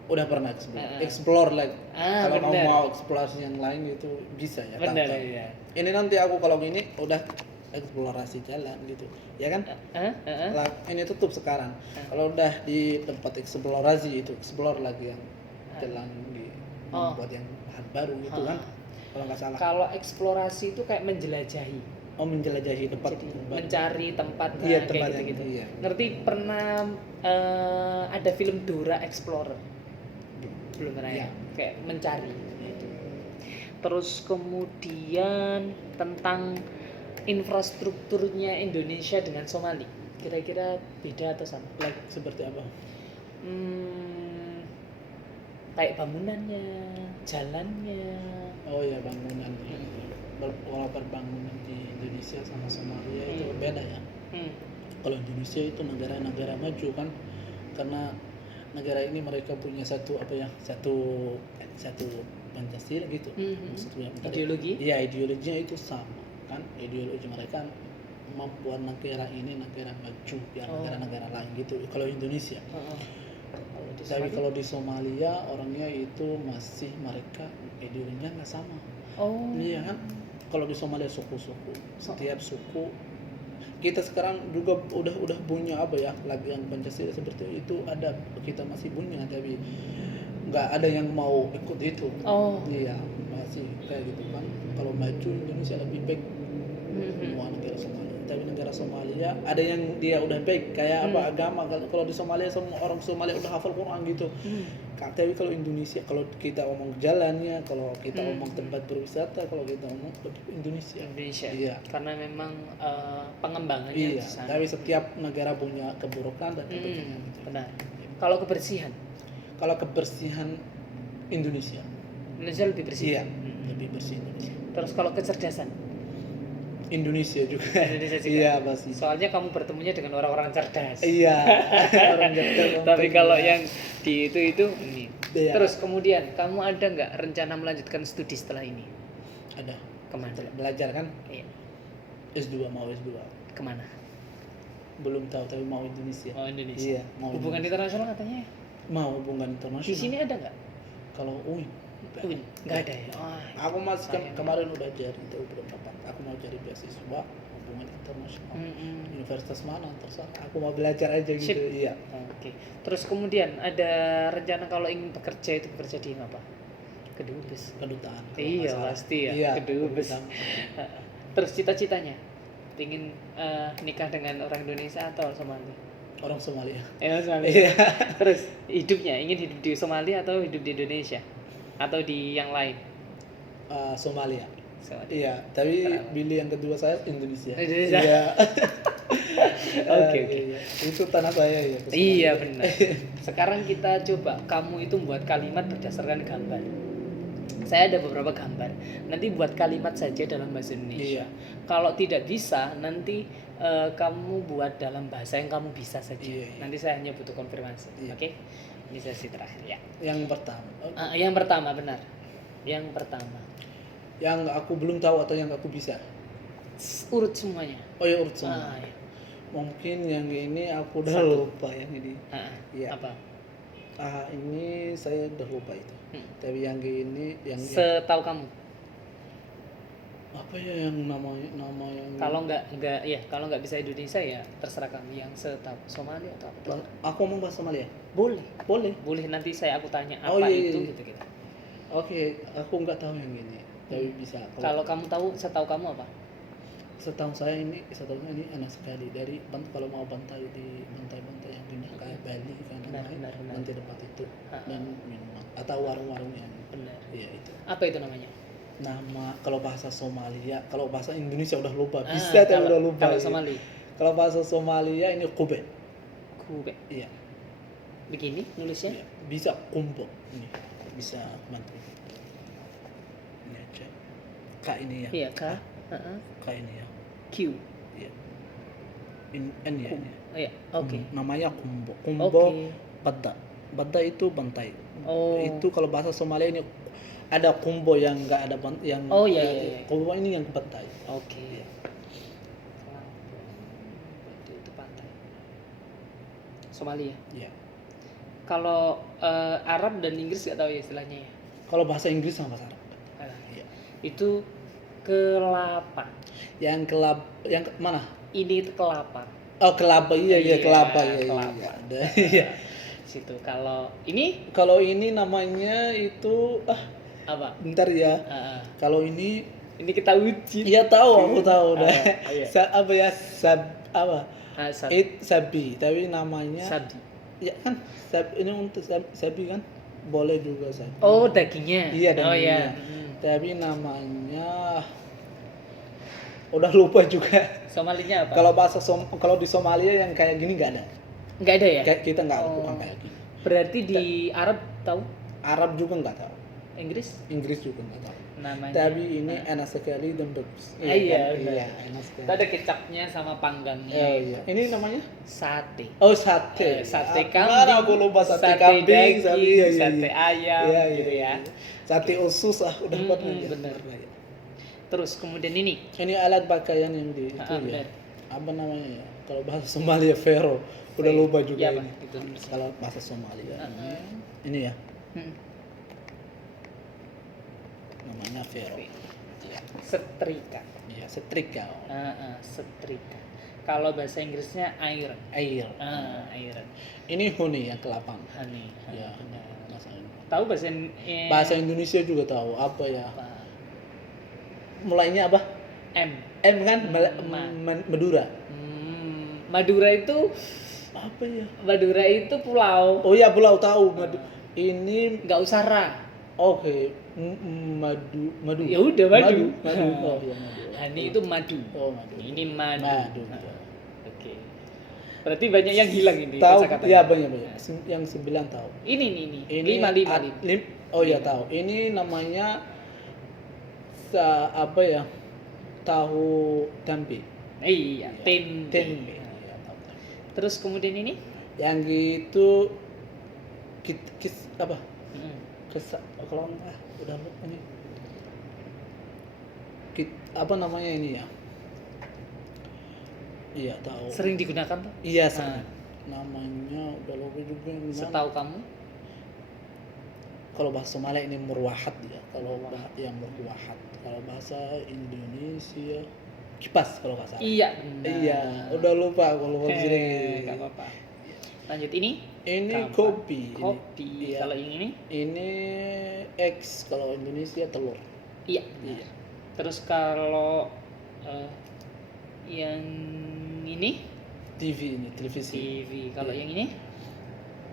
Udah pernah explore. Ah. Explore like. Kalau kamu benar. mau eksplorasi yang lain itu bisa ya. Benar tantang. ya. Ini nanti aku kalau gini udah eksplorasi jalan gitu. Ya kan? Lah, ini tutup sekarang. Kalau udah di tempat eksplorasi itu explore lagi yang jalan di Oh. membuat yang bahan baru gitu kan. Kalau nggak salah. Kalau eksplorasi itu kayak menjelajahi. Oh, menjelajahi tempat Jadi baru. mencari tempat Iya, kayak tempat yang- gitu-gitu. iya. Ngerti pernah ada film Dora Explorer? Belum pernah ya? Iya. Kayak mencari gitu. Terus kemudian tentang infrastrukturnya Indonesia dengan Somali. Kira-kira beda atau sama? Like seperti apa? Kayak bangunannya, jalannya. Oh ya, bangunan. Kalau berbangunan di Indonesia sama Somalia itu beda ya. Kalau Indonesia itu negara-negara maju kan, karena negara ini mereka punya satu Pancasila gitu. Maksudnya Ideologi? Iya, ideologinya itu sama kan. Ideologi mereka membuat negara ini negara maju ya, negara-negara lain gitu. Kalau Indonesia. Kalau di Tapi Somali? kalau di Somalia orangnya itu masih mereka ideologinya nggak sama. Oh. Iya kan? Kalau di Somalia suku-suku, setiap suku kita sekarang juga udah punya apa ya, lagi yang Pancasila seperti itu ada, kita masih punya tapi nggak ada yang mau ikut itu. Oh. Iya, masih kayak gitu kan. Kalau maju Indonesia lebih baik semua negara Somalia. Tapi negara Somalia ada yang dia udah baik kayak apa agama. Kalau di Somalia semua orang Somalia udah hafal Quran gitu. Tapi kalau Indonesia, kalau kita omong jalannya, kalau kita omong tempat berwisata, kalau kita omong Indonesia. Iya. Karena memang pengembangannya Iya. di sana. Tapi setiap negara punya keburukan dan kebaikannya. Gitu. Benar. Kalau kebersihan, Kalau kebersihan Indonesia. Indonesia lebih bersih. Iya. Lebih bersih Indonesia. Terus kalau kecerdasan, Indonesia juga. Indonesia juga. Iya pasti. Soalnya kamu bertemunya dengan orang-orang cerdas. Iya. Orang cerdas. Tapi kalau yang di itu ini. Iya. Terus kemudian kamu ada nggak rencana melanjutkan studi setelah ini? ada Kemana? belajar kan, Iya. S2 mau S2 Kemana? belum tahu tapi mau Indonesia. Oh, Indonesia. Iya, mau Hubungan Indonesia. internasional katanya. Mau hubungan Di internasional. sini ada nggak? Kalau UIN Nggak ada ya. aku masih sayang. kemarin udah cari itu belum dapat. Aku mau cari beasiswa hubungan hubungan internasional. Mm-mm. Universitas mana terserah. Aku mau belajar aja gitu. Sip. Iya. Oke. Terus kemudian ada rencana kalau ingin bekerja itu bekerja di apa? Kedubes. Kedutaan. kalau Iya nggak salah. pasti ya. Iya. Kedubes. kedutaan. Terus cita-citanya ingin nikah dengan orang Indonesia atau Somali? Orang Somalia. Somali. Iya. Terus hidupnya ingin hidup di Somalia atau hidup di Indonesia atau di yang lain? Somalia. Somalia. Iya, tapi Kenapa? pilih yang kedua saya Indonesia. Indonesia. Iya. Oke. Iya. Itu tanah saya ya. ke Iya Somalia. benar. Sekarang kita coba kamu itu buat kalimat berdasarkan gambar. Saya ada beberapa gambar. Nanti buat kalimat saja dalam bahasa Indonesia. Iya. Kalau tidak bisa, nanti kamu buat dalam bahasa yang kamu bisa saja. Iya, iya. Nanti saya hanya butuh konfirmasi. Iya. Oke? Ini sesi terakhir ya. Yang pertama. Yang pertama benar. Yang pertama. Yang aku belum tahu atau yang aku bisa. Urut semuanya. Oh ya urut semua. Ya. Mungkin yang ini aku udah Satu. lupa yang ini. Iya. Apa? Ini saya udah lupa itu. Tapi yang ini yang Setahu kamu. apa ya yang nama yang Kalau nggak bisa Indonesia ya terserah kamu yang setahu Somali atau apa. aku mau bahas Somalia. Boleh. Boleh. Nanti aku tanya apa Oh, iya, itu iya. gitu. Oke, aku nggak tahu yang ini. Tapi bisa. Kalau kamu tahu, setahu kamu apa? Setahu saya ini enak sekali dari kalau mau pantai di pantai-pantai yang indah kayak Bali kan Benar. pantai tempat itu Ha. dan minuman atau warung-warung yang Benar. iya itu. Apa itu namanya? Nama kalau bahasa Somalia, kalau bahasa Indonesia udah lupa. Bisa tapi udah lupa. Kalau ya. Somali, Kalau bahasa Somalia ini kube. kube. Iya. Begini nulisnya. Iya. Bisa kumpo. Ini bisa bantu. Ini aja. K ini ya. Iya K. K ini ya. Q. Iya. N ya. Kum. Ini. Iya. Oke. Namanya kumbo. Oke. Kumbo badda. Badda itu bantai. Oh. Itu kalau bahasa Somalia ini ada kumbo yang enggak ada yang Oh, iya. kumbo ini yang bantai. Oke. Iya. Itu pantai. Somalia. Iya. Kalau Arab dan Inggris nggak tahu ya istilahnya ya. Kalau bahasa Inggris sama bahasa Arab. Iya. Itu kelapa. Yang mana? Ini itu kelapa. Oh, kelapa. Iya, kelapa. Kelapa. Iya. Iya. Situ. Kalau ini Kalau ini namanya itu apa? bentar ya. Kalau Ini kita uji. iya tahu, aku tahu dah. Iya. Apa ya? Sabi, tapi namanya Sabi. ya kan ini untuk sabi kan boleh juga sabi. Oh, dagingnya. Iya, Oh dagingnya. ya. Tapi namanya udah lupa juga. Somalinya apa? Kalau di Somalia yang kayak gini nggak ada. Nggak ada ya? Kayak kita nggak Oh. bukan kayak gini. Berarti di Arab tahu? Arab juga nggak tahu. Inggris Juga nggak tahu. namanya. Tapi ini enak sekali dan bagus. Iya, kan? benar. Iya, enak sekali. Kita ada kecapnya sama panggangnya. Oh, iya. Ini namanya? Sate. Oh, sate. Sate Mana kambing. aku lupa sate daging, kambing, sate ayam Iya, gitu ya. Sate usus udah pernah ya. bener. Pernah ya. Terus kemudian ini. Ini alat pakaian yang di itu ya. Benar. Apa namanya ya? Kalau bahasa Somalia Vero. Udah lupa juga Iya, ini. Pak. Itu nulisnya. Kalau bahasa Somalia. Heeh. Ini ya. Hmm. Namanya Vero. Iya. Setrika. Iya, setrika. Setrika. Kalau bahasa Inggrisnya iron. Air. Iron. Ini honey yang ke-8. Honey. Ya, Benar. bahasa Tahu bahasa Indonesia juga tahu apa ya? apa? Mulainya apa? M. M kan Madura. Madura itu pulau. Oh ya pulau tahu. Ini Nggak usah ra. oke. Madu. Ya udah madu. Madu. Oh iya madu. Hani itu madu. Oh madu. Ini madu. Madu. Oke. Berarti banyak yang hilang ini. Tahu? kosakatanya. Iya banyak. Yang 9 tahu. Ini. Ini 5. Oh iya tahu. Ini namanya apa ya? Tahu tempe. Iya, tempe. Tempe. Iya, tahu. Terus kemudian ini? Yang itu apa? Mm. Kalau udah lupa nih. Apa namanya ini ya? Iya tahu. Sering digunakan tuh? Iya sering. Namanya udah lupa juga. Setahu kamu? Kalau bahasa Somalia ini murwahat ya. Kalau yang murwahat. Kalau bahasa Indonesia kipas kalau nggak salah. Iya, benar. Iya, udah lupa kalau mau di sini. Nggak apa-apa. Lanjut ini. Ini Gampang. kopi. Kopi. Iya. Kalau yang ini? Ini X, kalau Indonesia telur. Iya. Iya. Terus kalau yang ini? TV ini, televisi. TV. Kalau Iya. yang ini?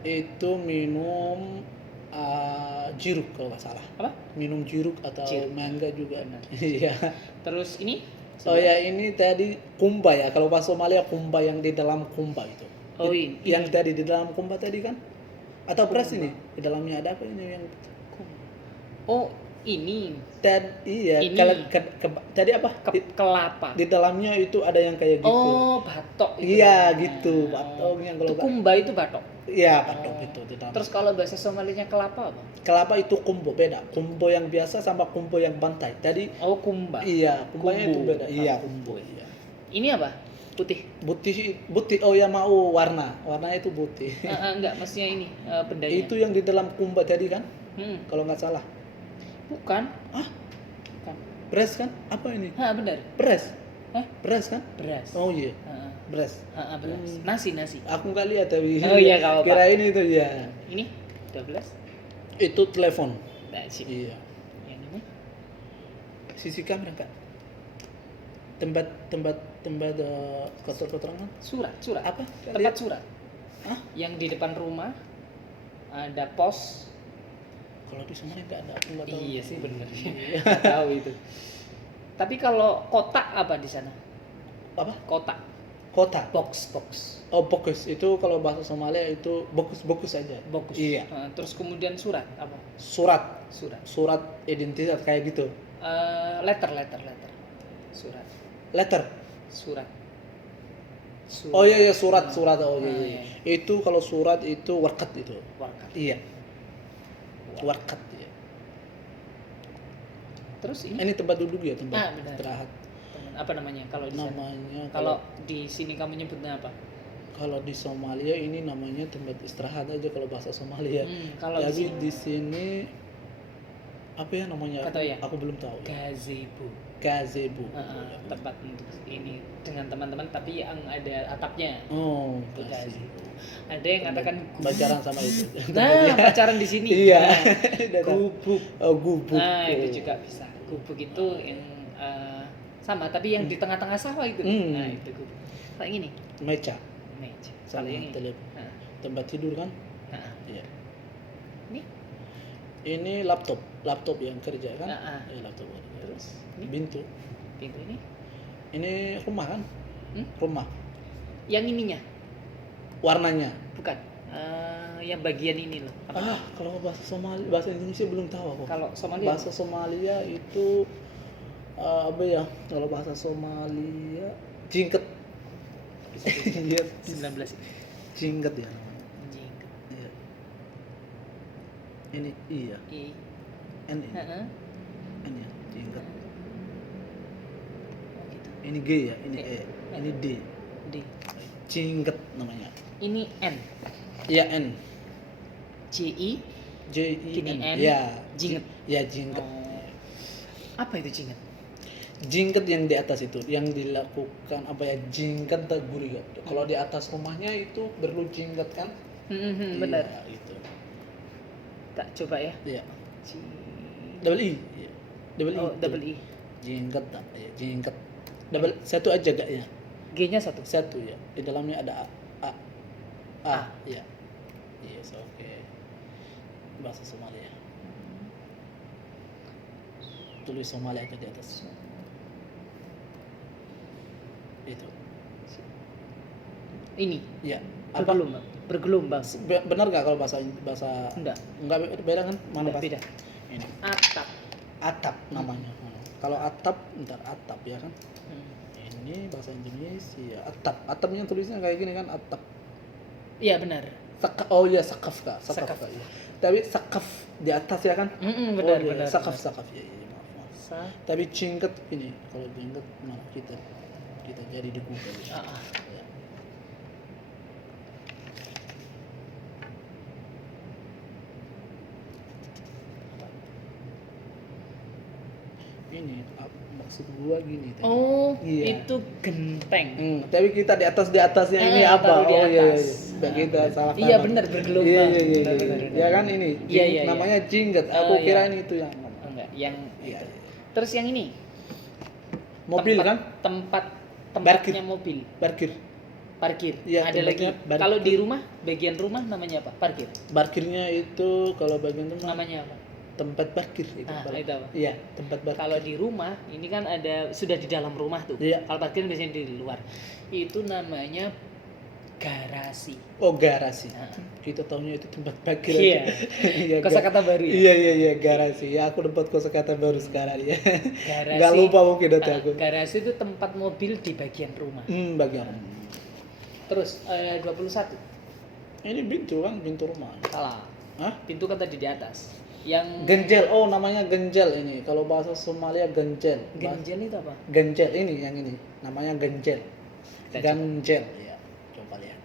Itu minum jeruk kalau nggak salah. Apa? Minum jeruk atau Jeruk. mangga juga. Benar. Iya. Terus ini? Oh ya, ini tadi kumba ya. Kalau bahasa Somalia kumba yang di dalam kumba itu. Oh, ini. Yang tadi di dalam kumba tadi kan? Atau beras Kumba. ini? Di dalamnya ada apa ini yang Oh, ini. iya, Ini. kalau tadi apa? Kelapa. Di dalamnya itu ada yang kayak gitu. Oh, batok itu. Iya, namanya. gitu. Batok yang kalau Itu kumba itu batok. Iya, batok Oh. itu di dalam. Terus kalau bahasa Somalinya kelapa apa? kelapa itu kumbo beda. Kumbo yang biasa sama kumbo yang bantai. Tadi Oh, kumba. iya, kumbanya itu Kumbu. beda. Iya, Oh, kumbo. Iya. Ini apa? Putih. Putih, oh ya mau warnanya itu putih. Enggak, maksudnya ini bendanya. Itu yang di dalam kumba tadi kan? Hmm. Kalau nggak salah. Bukan. Ah, Bukan. beras kan? Apa ini? Benar. Beras. Hah? Beras kan? Beras. Oh iya, Heeh. beras. Beras. Hmm. Nasi. Aku nggak lihat tapi. Oh iya, nggak apa-apa. Kirain itu ya. Ini 12. Itu telepon. Nah, sip. Iya. Yang ini Sisi kamera kak. Tempat kotor-kotoran. surat. Apa? Tempat surat. Hah? Yang di depan rumah ada pos. Kalau di sana nggak ada, aku nggak tahu. Iya sih benar. Iya. Nggak tahu itu. Tapi kalau kotak apa di sana? Apa? Kotak. Kota. Box. Oh, bokus. Itu kalau bahasa Somalia itu bokus saja. Box. Iya. Terus kemudian surat apa? Surat. Surat. Surat identitas kayak gitu. Letter. Surat. Letter. Surat. Oh iya, surat. Oh iya. Iya. Itu kalau surat itu warkat itu. Warkat. Iya. Warkat ya. Terus ini Ini tempat duduk ya, tempat benar. istirahat. apa namanya kalau di sana? Namanya Kalau di sini kamu nyebutnya apa? kalau di Somalia ini namanya tempat istirahat aja kalau bahasa Somalia. Kalau di Tapi sini di sini apa ya namanya? Nggak tahu ya? Aku belum tahu. gazebo. Gazebo. Tempat untuk ini dengan teman-teman tapi yang ada atapnya. Oh, Itu gazebo. gazebo. Ada yang katakan Pacaran sama itu. Nah, pacaran di sini. Iya. Nah, gubuk. Oh, gubuk. Nah, itu juga bisa. Gubuk itu yang sama tapi yang di tengah-tengah sawah itu. Nah, itu gubuk. Kayak gini. Meja Meja. sama Kalau yang ini. telepon. Nah, Tempat tidur kan? nah. Iya. Ini. Ini laptop yang kerja kan? Laptop. Terus ini Pintu. pintu ini. Ini rumah kan? Rumah. Yang ininya Warnanya. bukan. Yang bagian ini loh. Apa? Kalau bahasa Indonesia belum tahu aku. Kalau Somalia Bahasa Somalia itu apa ya? Kalau bahasa Somalia jingket. bisa Iya, 19 ini. jingket ya namanya. Jingket. Iya. Ini iya. N ini. Heeh. N ya, jingket. Oh, gitu. Ini G ya, ini E. Ini D. D. Jingket namanya. Ini N. Iya, N. JI. J-I-N. N. Ya, Jingket. Ya, jingket. Apa itu jingket? Jingket yang di atas itu yang dilakukan apa ya, jingket tak guriga. Kalau di atas rumahnya itu perlu jingket kan? Benar. Iya, itu. Tak coba ya. Iya. Ji- Double I. Iya. Double I. Oh, double I. Jingket tak? Ya, jingket. Double satu aja gak ya? G-nya satu. Satu ya. Di dalamnya ada A. A. Iya. Iya, so, oke. Bahasa Somalia. Tulis Somalia aja di atas. Itu. Ini Iya. Apa? bergelombang. Benar nggak kalau bahasa Enggak. beda kan? Mana Enggak, bahasa? beda. Ini Atap. atap namanya. Kalau atap, ntar atap ya kan? Hmm. Ini bahasa Indonesia atap. Atapnya tulisnya kayak gini kan, atap. Iya benar. Oh iya, sakaf kak. Sakaf. Kak, iya. Tapi sakaf di atas ya kan? Benar, Oh, iya. benar. Sakaf benar. ya, iya, maaf. Sa- Tapi jingket ini, kalau jingket mana kita jadi di Google. Ya. Ah, ah. Ya. Ini ini. Maksud gua gini tadi. Oh, Iya. itu genteng. Tapi kita di atasnya ini Ah, apa? taruh di Oh iya, atas. Mbak kita salah Iya paham. benar bergelombang. Iya. Benar, benar. Ya kan ini. Iya, iya, iya. Namanya jinggat. Aku Oh, kira iya. ini itu yang Oh, enggak, yang Iya. itu. Terus yang ini Mobil tempat, kan? tempatnya mobil, Parkir. parkir. Iya, Ada lagi. tempatnya parkir. Kalau di rumah, bagian rumah namanya apa? Parkir. Parkirnya itu kalau bagian rumah Namanya apa? tempat parkir itu. Ah, Kalau- itu apa? Iya, tempat parkir. Kalau di rumah, ini kan ada sudah di dalam rumah tuh. Iya. Kalau parkir biasanya di luar. Itu namanya garasi. Oh, garasi. Nah. Kita tahunya itu tempat parkir Iya. aja. Iya, Kosakata baru ya? Iya, garasi. Ya, aku dapat kosakata baru sekarang ya. Garasi. Nggak lupa mungkin nanti Ah, aku. garasi itu tempat mobil di bagian rumah. Bagian. Terus 21. Ini pintu kan, pintu rumah. Salah. Hah? Pintu kan tadi di atas. Yang Genjel. Oh, namanya genjel ini. Kalau bahasa Somalia genjel. genjel itu apa? Genjel ini yang ini. Namanya genjel. Kita Ganjel. Iya. Coba lihat.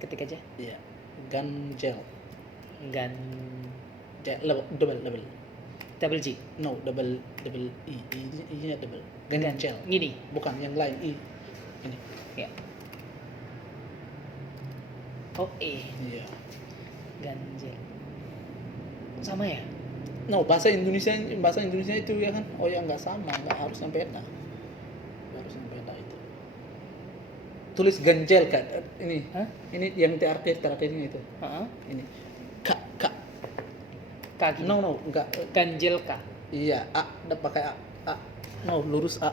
Ketik aja. Iya. Ganjel. Gan Double. double G. No, double I. I-nya double. Ganjel. Gini. Bukan yang lain I. Ini. Ya. Oh, Iya. ganjel. Sama ya? No, bahasa Indonesia itu ya kan. Oh ya nggak sama, nggak harus yang beda. Nggak harus yang beda itu. Tulis ganjel kan ini. Hah? Ini yang terakhirnya itu. Heeh. Ini. Kak. Kaki. No, enggak. Ganjel K. Iya, udah pakai A. No, lurus A.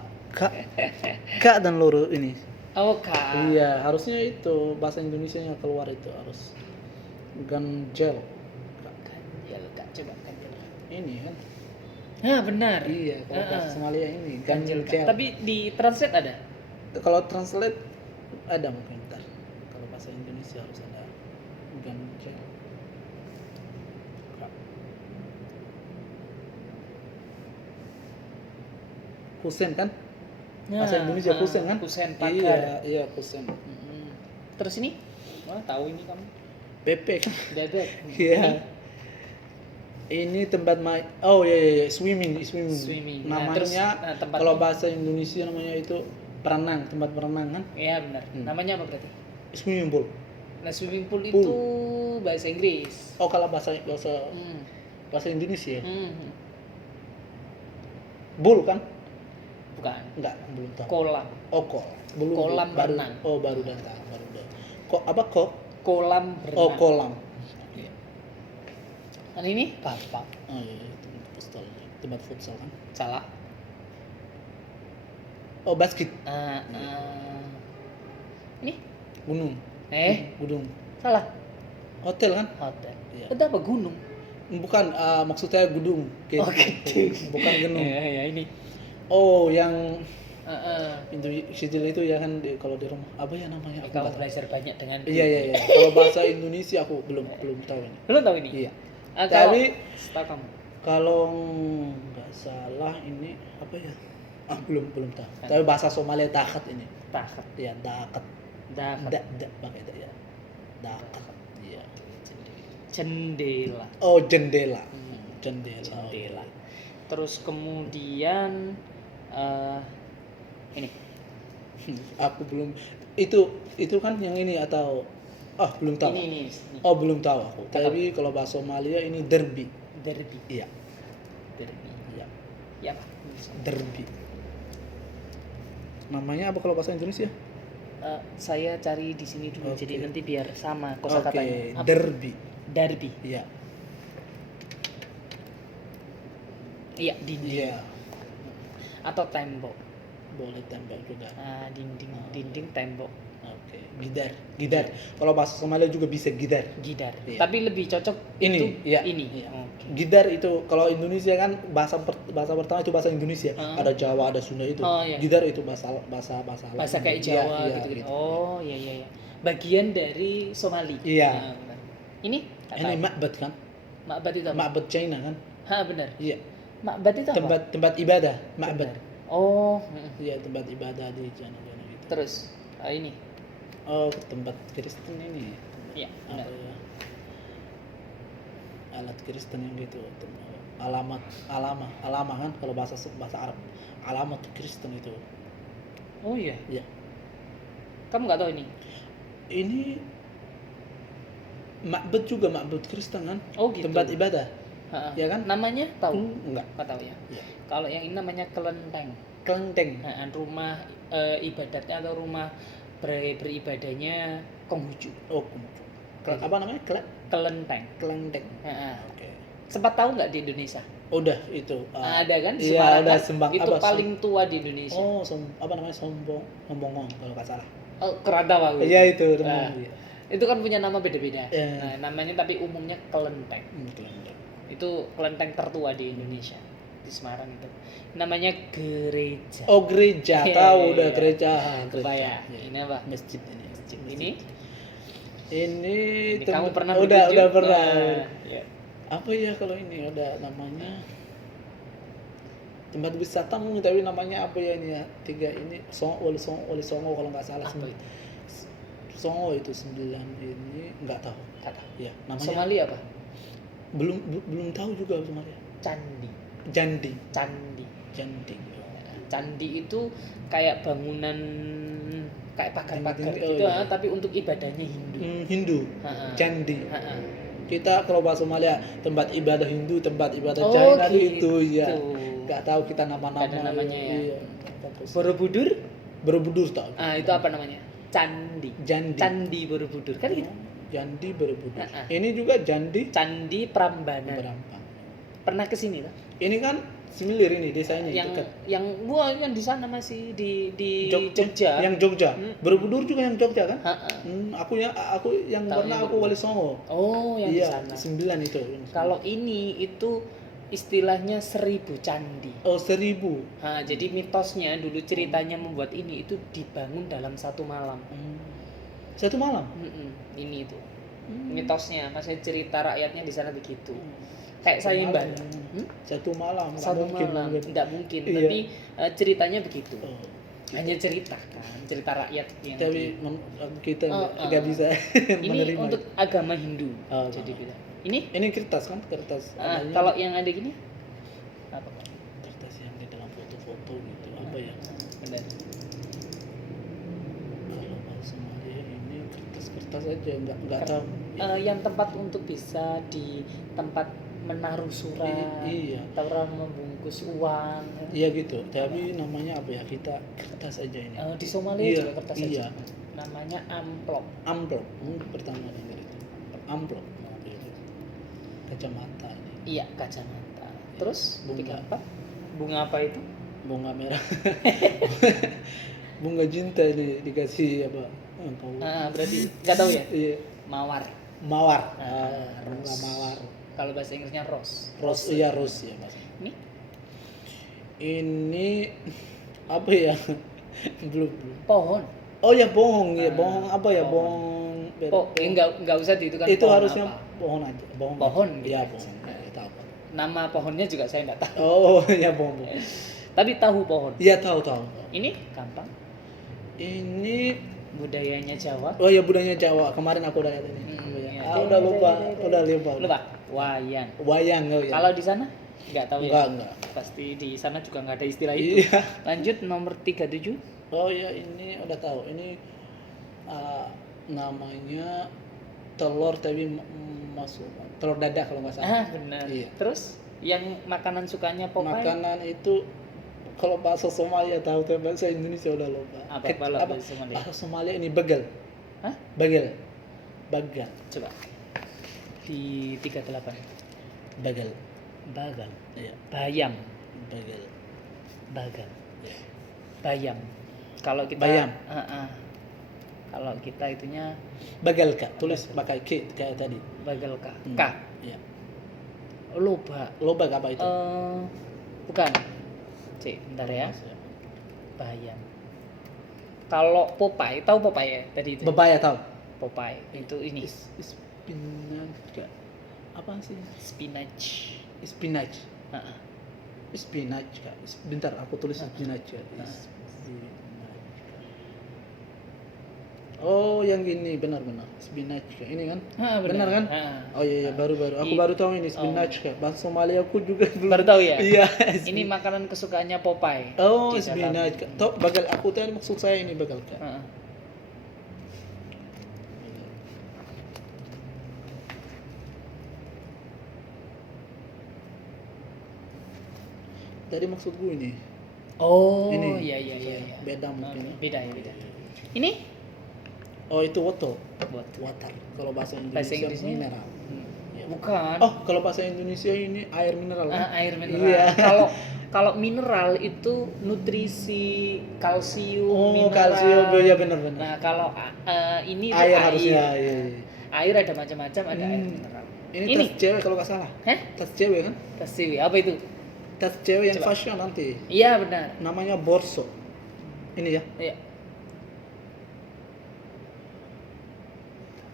Kak dan lurus ini. Oh, K. Iya, harusnya itu bahasa Indonesia yang keluar itu harus ganjel. Ganjel K. Coba ganjel K. Ini kan. Nah, benar. Iya, kalau bahasa Somalia ini Ganjel ganjel. K. Tapi di translate ada? Kalau translate ada mungkin ntar. Kalau bahasa Indonesia harus ada ganjel. Kusen kan? Bahasa Indonesia kusen kan? Kusen pagar. Iya, kusen. Mm-mm. Terus ini? Wah, tahu ini kamu. Bebek. Bebek. Iya. Ini tempat main. Oh iya, swimming. Swimming. Nah, Namanya terus, tempat kalau bahasa Indonesia namanya itu berenang, tempat berenang kan? Iya, benar. Hmm. Namanya apa berarti? Swimming pool. Nah, swimming pool itu bahasa Inggris. Oh, kalau bahasa Hmm. bahasa Indonesia. Hmm. Pool kan? Bukan. Enggak, belum tahu. Kolam. Oh, belum. Kolam baru. berenang. Oh, baru datang, baru datang. Kok? Kolam berenang. Oh, kolam. Iya. Dan ini? Tapak. Oh iya, tempat futsal. Tempat futsal kan? Salah. Oh, basket. Ini? Gunung. Gunung. Salah. Hotel kan? Hotel. Iya. Itu apa? Gunung. Maksudnya gedung. Oh, gedung. Bukan gunung. Ya, ini. Oh, yang Heeh. pintu kecil itu ya kan kalau di rumah apa ya namanya? Aku Kamu nggak tahu. belajar banyak dengan Iya. Kalau bahasa Indonesia aku belum tahu ini. Belum tahu ini? Iya. Kalau Tapi setahu kamu. kalau nggak salah ini apa ya? Belum tahu. Tapi bahasa Somalia dakat ini. Takat. Ya, dakat. Dakat. Pakai ya. Dakat. Iya. Jendela. Oh, jendela. Hmm. Jendela. Terus kemudian ini. Aku belum itu kan yang ini atau belum tahu. Ini. Oh, belum tahu aku. Tahu. Tapi kalau bahasa Somalia ini derby. Derby. Iya. Ya apa? Derby. Namanya apa kalau bahasa Indonesia? Saya cari di sini dulu. Oke. Jadi nanti biar sama Oke, kosakatanya. Apa? derby. Derby. Iya. Iya, dinding. Iya. Atau tembok. Boleh tembak juga. Dinding tembok. Oke. Gidar. Kalau bahasa Somalia juga bisa gidar. Gidar. Iya. Tapi lebih cocok Ini, itu iya. ini. Iya. Oke. Gidar itu kalau Indonesia kan bahasa pertama itu bahasa Indonesia. Ah. Ada Jawa, ada Sunda itu. Oh, iya. Gidar itu bahasa Bahasa kayak Iya, Jawa iya, gitu. Oh, iya. Bagian dari Somali. Iya. Nah, benar. Ini? Nggak Ini tahu. ma'bad kan? Ma'bad itu apa? Ma'bad China kan? Benar. Iya. Ma'bad itu apa? Tempat ibadah, ma'bad. Benar. Oh, Iya, tempat ibadah di China gitu. terus ini. Oh, tempat Kristen ini. Iya, Apa benar. ya? Alat Kristen yang gitu. alama kan kalau bahasa Arab. Alamat Kristen itu. Oh iya. Ya. Kamu nggak tahu ini? Ini makbud juga, makbud Kristen kan? Oh gitu. Tempat ibadah. Ha-ha. Ya kan? Namanya tahu? Enggak. Nggak tahu ya. Iya. Kalau yang ini namanya kelenteng. Kelenteng. Ha-ha, rumah ibadatnya atau rumah beribadahnya Konghucu. Oh, apa namanya? Kelenteng. Kelenteng. Ha-ha. Oke. Sempat tahu nggak di Indonesia? Udah itu. Ada kan di Iya, Semarang udah kan? Sembang Itu apa? paling tua di Indonesia. Oh, apa namanya? Sombongong kalau nggak salah. Oh, Keradawa. Iya itu. Nah, Iya. itu kan punya nama beda-beda. Iya. Nah, namanya tapi umumnya kelenteng. Kelenteng. Itu kelenteng tertua di Indonesia, di Semarang itu. Namanya gereja. Oh, gereja. Iya, Tahu iya, udah iya. gereja. Kebayang. Iya. Ini apa? Masjid ini. Masjid. Ini Ini kamu pernah udah berkunjung? pernah. Ya. Apa ya kalau ini ada namanya tempat wisata mungkin, tapi namanya apa ya ini ya? Tiga ini Wali Songo kalau nggak salah. Apa itu? Songo itu 9 ini nggak tahu. Nggak tahu. Ya, namanya Somali apa? belum tahu juga sebenarnya. Candi. Jandi. Candi. Candi itu kayak bangunan kayak pagar-pagar Oh, gitu, iya. tapi untuk ibadahnya Hindu. Hindu. Ha-ha. Jandi. Ha-ha. Kita kalau bahasa Somalia tempat ibadah Hindu, tempat ibadah Oh, Jaina gitu. itu ya. Nggak tahu kita nama-nama. Nggak ada namanya ya. Iya. Borobudur? Borobudur tahu. Ah, itu apa namanya? Candi. Jandi. Candi Borobudur. Kan gitu. Jandi Borobudur. Ah. Ini juga Jandi Candi Prambanan. Berampang. Pernah ke sini kan? Ini kan similir ini desa ini Yang dekat. yang di sana masih di Jogja. Yang Jogja. Hmm. Borobudur juga yang Jogja kan? Ha-ha. Aku yang Tahu pernah yang aku Wali Songo. Oh, yang Iya, di sana. 9 itu. Kalau ini itu istilahnya 1000 candi. Oh, 1000. Nah, jadi mitosnya dulu ceritanya membuat ini itu dibangun dalam satu malam. Satu malam. Ini itu mitosnya, maksudnya cerita rakyatnya di sana begitu. Kayak Satu sayembara. malam. Satu malam. Nggak Satu mungkin, malam, mungkin. tidak mungkin. Iya. Tapi ceritanya begitu. Oh. Hanya cerita kan, cerita rakyat yang Tapi kita Oh, nggak bisa ini menerima. untuk agama Hindu. Oh, Jadi oh. bilang. Ini Ini kertas kan, kertas. adanya kalau yang ada gini apa? kertas yang di dalam foto-foto gitu. Apa ya? Benar. Kalau bahasa Somalia ini kertas aja, nggak tahu. Yang tempat untuk bisa di tempat menaruh surat, Iya. taruhan membungkus uang. Iya gitu. Tapi namanya apa ya? Kita kertas aja ini. Di Somalia Iya, juga kertas iya. aja. Namanya amplop. Amplop. Pertama dengar itu. Amplop. Kacamata ini. Iya, kacamata. Terus Bunga. tiga apa? Bunga apa itu? Bunga merah. Bunga cinta ini dikasih apa? Tahu. Berarti nggak tahu ya? Iya. Mawar. Mawar. Bunga Rose. mawar. Kalau bahasa Inggrisnya rose. Rose, iya rose ya mas. Ini Ini apa ya? belum. pohon. Oh ya bohong ya, Ah, bohong apa ya? pohon. Bohong. Nggak usah dihitung Itu pohon harusnya apa. bohong aja. Bohong. Pohon Iya, gitu. bohong. Ya, tahu. Nama pohonnya juga saya nggak tahu. Oh, ya bohong. Tapi tahu pohon. Iya, tahu. Ini gampang. Ini Budayanya Jawa. oh ya budayanya Jawa. Kemarin aku udah lihat ini. Iya. Udah lupa. Lupa. Wayang. Wayang oh, ya. Kalau di sana nggak tahu ya. enggak. Pasti di sana juga nggak ada istilah itu. Iya. Lanjut nomor 37. Oh ya ini udah tahu. Ini namanya telur tapi masuk telur dadah kalau nggak salah. Benar. Iya. Terus yang makanan sukanya Popeye? Makanan itu kalau bahasa Somalia tahu, tapi bahasa Indonesia udah lupa. Apa bahasa Somalia? Bahasa Somalia ini bagel. Hah? Bagel. Coba. Di 38. Bagel. Bagal. Iya. Bayam. Bagel. Bagal. Iya. Bayam. Kalau kita Bayam. Kalau kita itunya Bagel kak. Tulis pakai K kayak tadi. bagal K. Hmm. K. Iya. Loba. Lobak apa itu? Bukan. Cek, bentar ya. Bayam. Kalau Popeye, tahu Popeye ya tadi itu? Bebaya tahu. Popeye itu ini Spinach. Apa sih? spinach. Spinach. Heeh. Spinach kak. Bentar aku tulis spinach ya. Ah. Spinach. Oh, yang gini benar-benar spinach ini kan? Benar kan? Oh iya, baru aku baru tahu ini spinach bahasa Somalia aku juga belum. Baru tahu ya? Iya. Ini makanan kesukaannya Popeye. Oh, Di dalam- spinach. Tahu bagal aku tadi maksud saya ini bagal Kak. Heeh. Tadi maksudku ini. Oh, Ini. iya iya iya. iya. Beda mungkin. Beda ya, beda. Ini Oh, itu water. buat Water. Kalau bahasa bahasa Indonesia Inggrisnya? mineral. Iya. Bukan. Oh, kalau bahasa Indonesia ini air mineral. Kan? Air mineral. Iya. Kalau mineral itu nutrisi kalsium, Oh, mineral. kalsium. Oh, ya benar-benar. Nah, kalau ini itu Air air. harusnya. Iya. Air ada macam-macam, ada air mineral. Ini tas cewek kalau nggak salah. Hah? Tas cewek kan? Tas cewek. Apa itu? Tas cewek yang Coba. fashion nanti. Iya, benar. Namanya borso. Ini ya. Iya.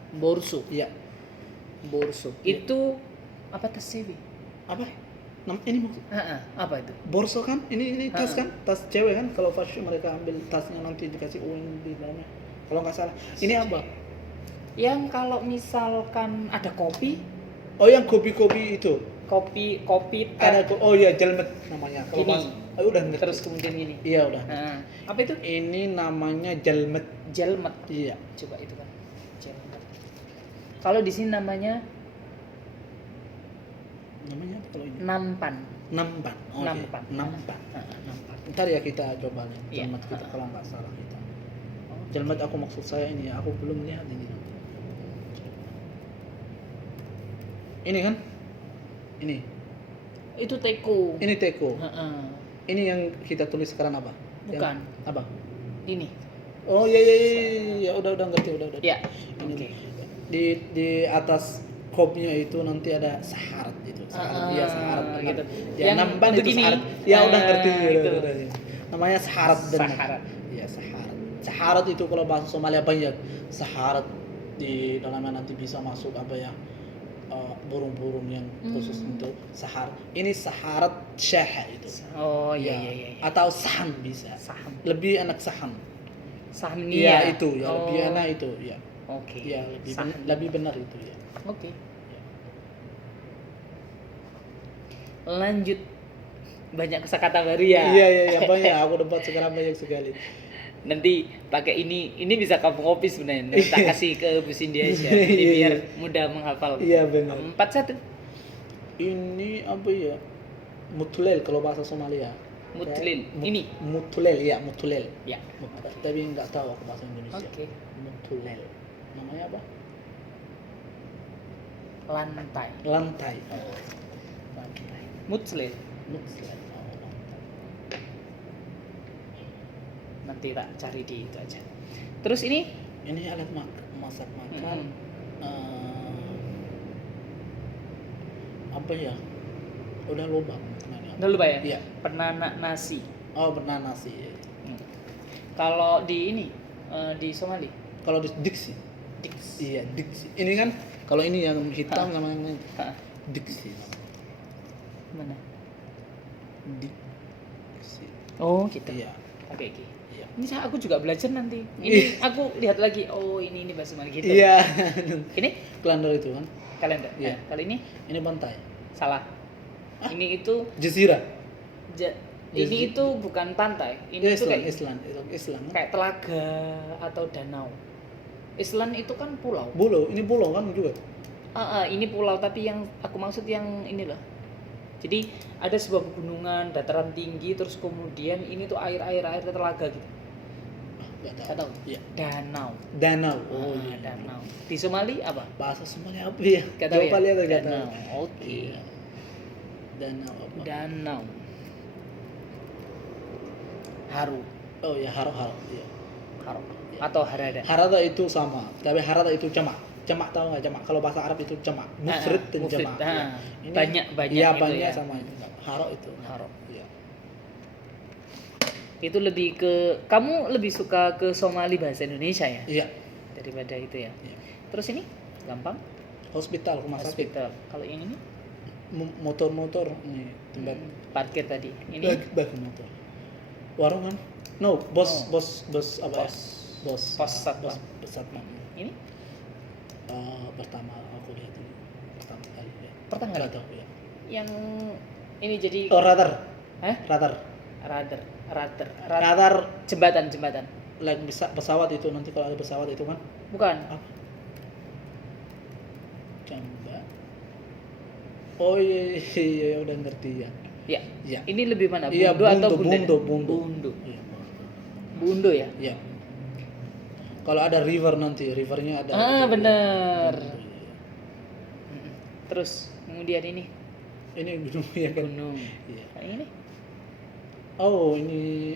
Borso. Iya. Borso. Itu apa tas cewek? Apa? Ini maksud Apa itu? borso kan? Ini tas kan? Tas cewek kan? Kalau fashion mereka ambil tasnya nanti dikasih uang di dalamnya. Kalau nggak salah. Ini apa? Yang kalau misalkan ada kopi, Oh, yang kopi-kopi itu. kopi teh, Ada oh iya jelmet namanya. Kalau Gini. pas udah ngerti. terus kemudian gini. Iya udah. Apa itu? Ini namanya jelmet. Jelmet. Iya. Coba itu kan. Jelmet. Kalau di sini namanya Namanya apa kalau ini? nampan. Nampan. Oh, iya. Nampan. Nampan. Nampan. Ntar ya kita coba nih. Iya. Jelmet kita kalau nggak salah kita. Jelmet aku maksud saya ini ya. Aku belum lihat ini. Ini kan? Ini. Itu teko. Ini teko. Heeh. Ini yang kita tulis sekarang apa? Bukan. Apa? Ini. Oh iya iya iya, iya. Udah ngerti udah. Ya. Ini. Oke. Di atas kopnya itu nanti ada saharat itu. Saharat. Iya saharat benar. gitu. Ya Yang nampan untuk itu gini. saharat. Ya udah ngerti Itu. udah. Namanya saharat benar. Saharat. Iya saharat. Saharat itu kalau bahasa Somalia banyak. Saharat di dalamnya nanti bisa masuk apa ya? Burung-burung yang khusus untuk sahar. Ini saharat syah itu. Oh Ya. iya. Atau sahan bisa. Saham. Lebih enak sahan. Saham Iya itu ya, Oh. lebih enak itu ya. Oke. Ya lebih benar itu ya. Oke. Lanjut. Banyak kosakata baru ya. Iya banyak. Aku dapat sekarang banyak sekali. Nanti pakai ini bisa kamu copy sebenarnya. Nanti tak kasih ke Bu Cindy aja. Jadi Iya, biar iya. mudah menghafal. Iya benar. 41 Ini apa ya? Mutulel kalau bahasa Somalia. Mutlil. Kayak Ini. Mutulel ya, mutulel. Ya. Tapi nggak tahu aku bahasa Indonesia. Oke. Mutulel. Namanya apa? Lantai. Lantai. Lantai. Mutlil. Mutulel. Oh, lantai. Nanti tak cari di itu aja. Terus ini Ini alat masak makan. Apa ya? Udah lupa. udah lupa ya? Iya. Penanak nasi. Oh, benar nasi. Kalau di ini di Somali, Kalau di diksi. Dix. Iya, diksi. Ini kan kalau ini yang hitam namanya Hah, diksi. mana? Diksi. Oh, gitu. Iya. Oke. Iya. Ini aku juga belajar nanti. Ini aku lihat lagi. Oh, ini bahasa Somali gitu. Iya. Ini Kalender itu kan. kalender. Iya. Kali ini Ini pantai. salah. Ini itu Jazirah. ini itu bukan pantai. Ini itu kayak Island. kayak telaga atau danau. Island itu kan pulau. Ini pulau kan juga. Ini pulau tapi yang aku maksud yang ini loh. Jadi ada sebuah pegunungan, dataran tinggi, terus kemudian ini tuh air telaga gitu. Enggak Tahu? Iya. Danau. Danau. Oh, iya. Danau. Di Somali apa? Bahasa Somalia apa ya? Gak tahu ya? Coba lihat enggak tahu. Danau. Oke. Iya. Danau apa? Danau. Haru. Oh ya, Haro. Iya. Haru. Atau harada. Harada itu sama, tapi harada itu jamak. Jamak tahu nggak jamak? Kalau bahasa Arab itu jamak. Mufrid dan mufrid. jamak. Iya. Ini Banyak Iya, gitu banyak ya. sama itu. Haro itu. Haro. Iya. Itu lebih ke kamu lebih suka ke Somali bahasa Indonesia ya Iya. daripada itu ya. Iya. Terus ini gampang. Hospital, rumah sakit. Hospital. Kalau yang ini Motor ini tempat parkir tadi. Ini bagi motor. Warung kan? No, bos apa? Bos. Pos satpam. satpam. Ini Pertama aku lihat ini pertama kali lihat. pertama kali Nggak tahu ya. yang ini jadi Oh, radar. Hah? Radar. radar jembatan Like pesawat itu, nanti kalau ada pesawat itu kan bukan apa? Coba. Oh iya, udah ngerti ya. ya Iya. ini lebih mana Iya, bundo atau bundo. bundo Iya. bundo ya Iya. Kalau ada river nanti, rivernya ada. bener Iya. Mm-mm. Terus kemudian ini Ini gunung ya kan. gunung Iya. nah, ini Oh, ini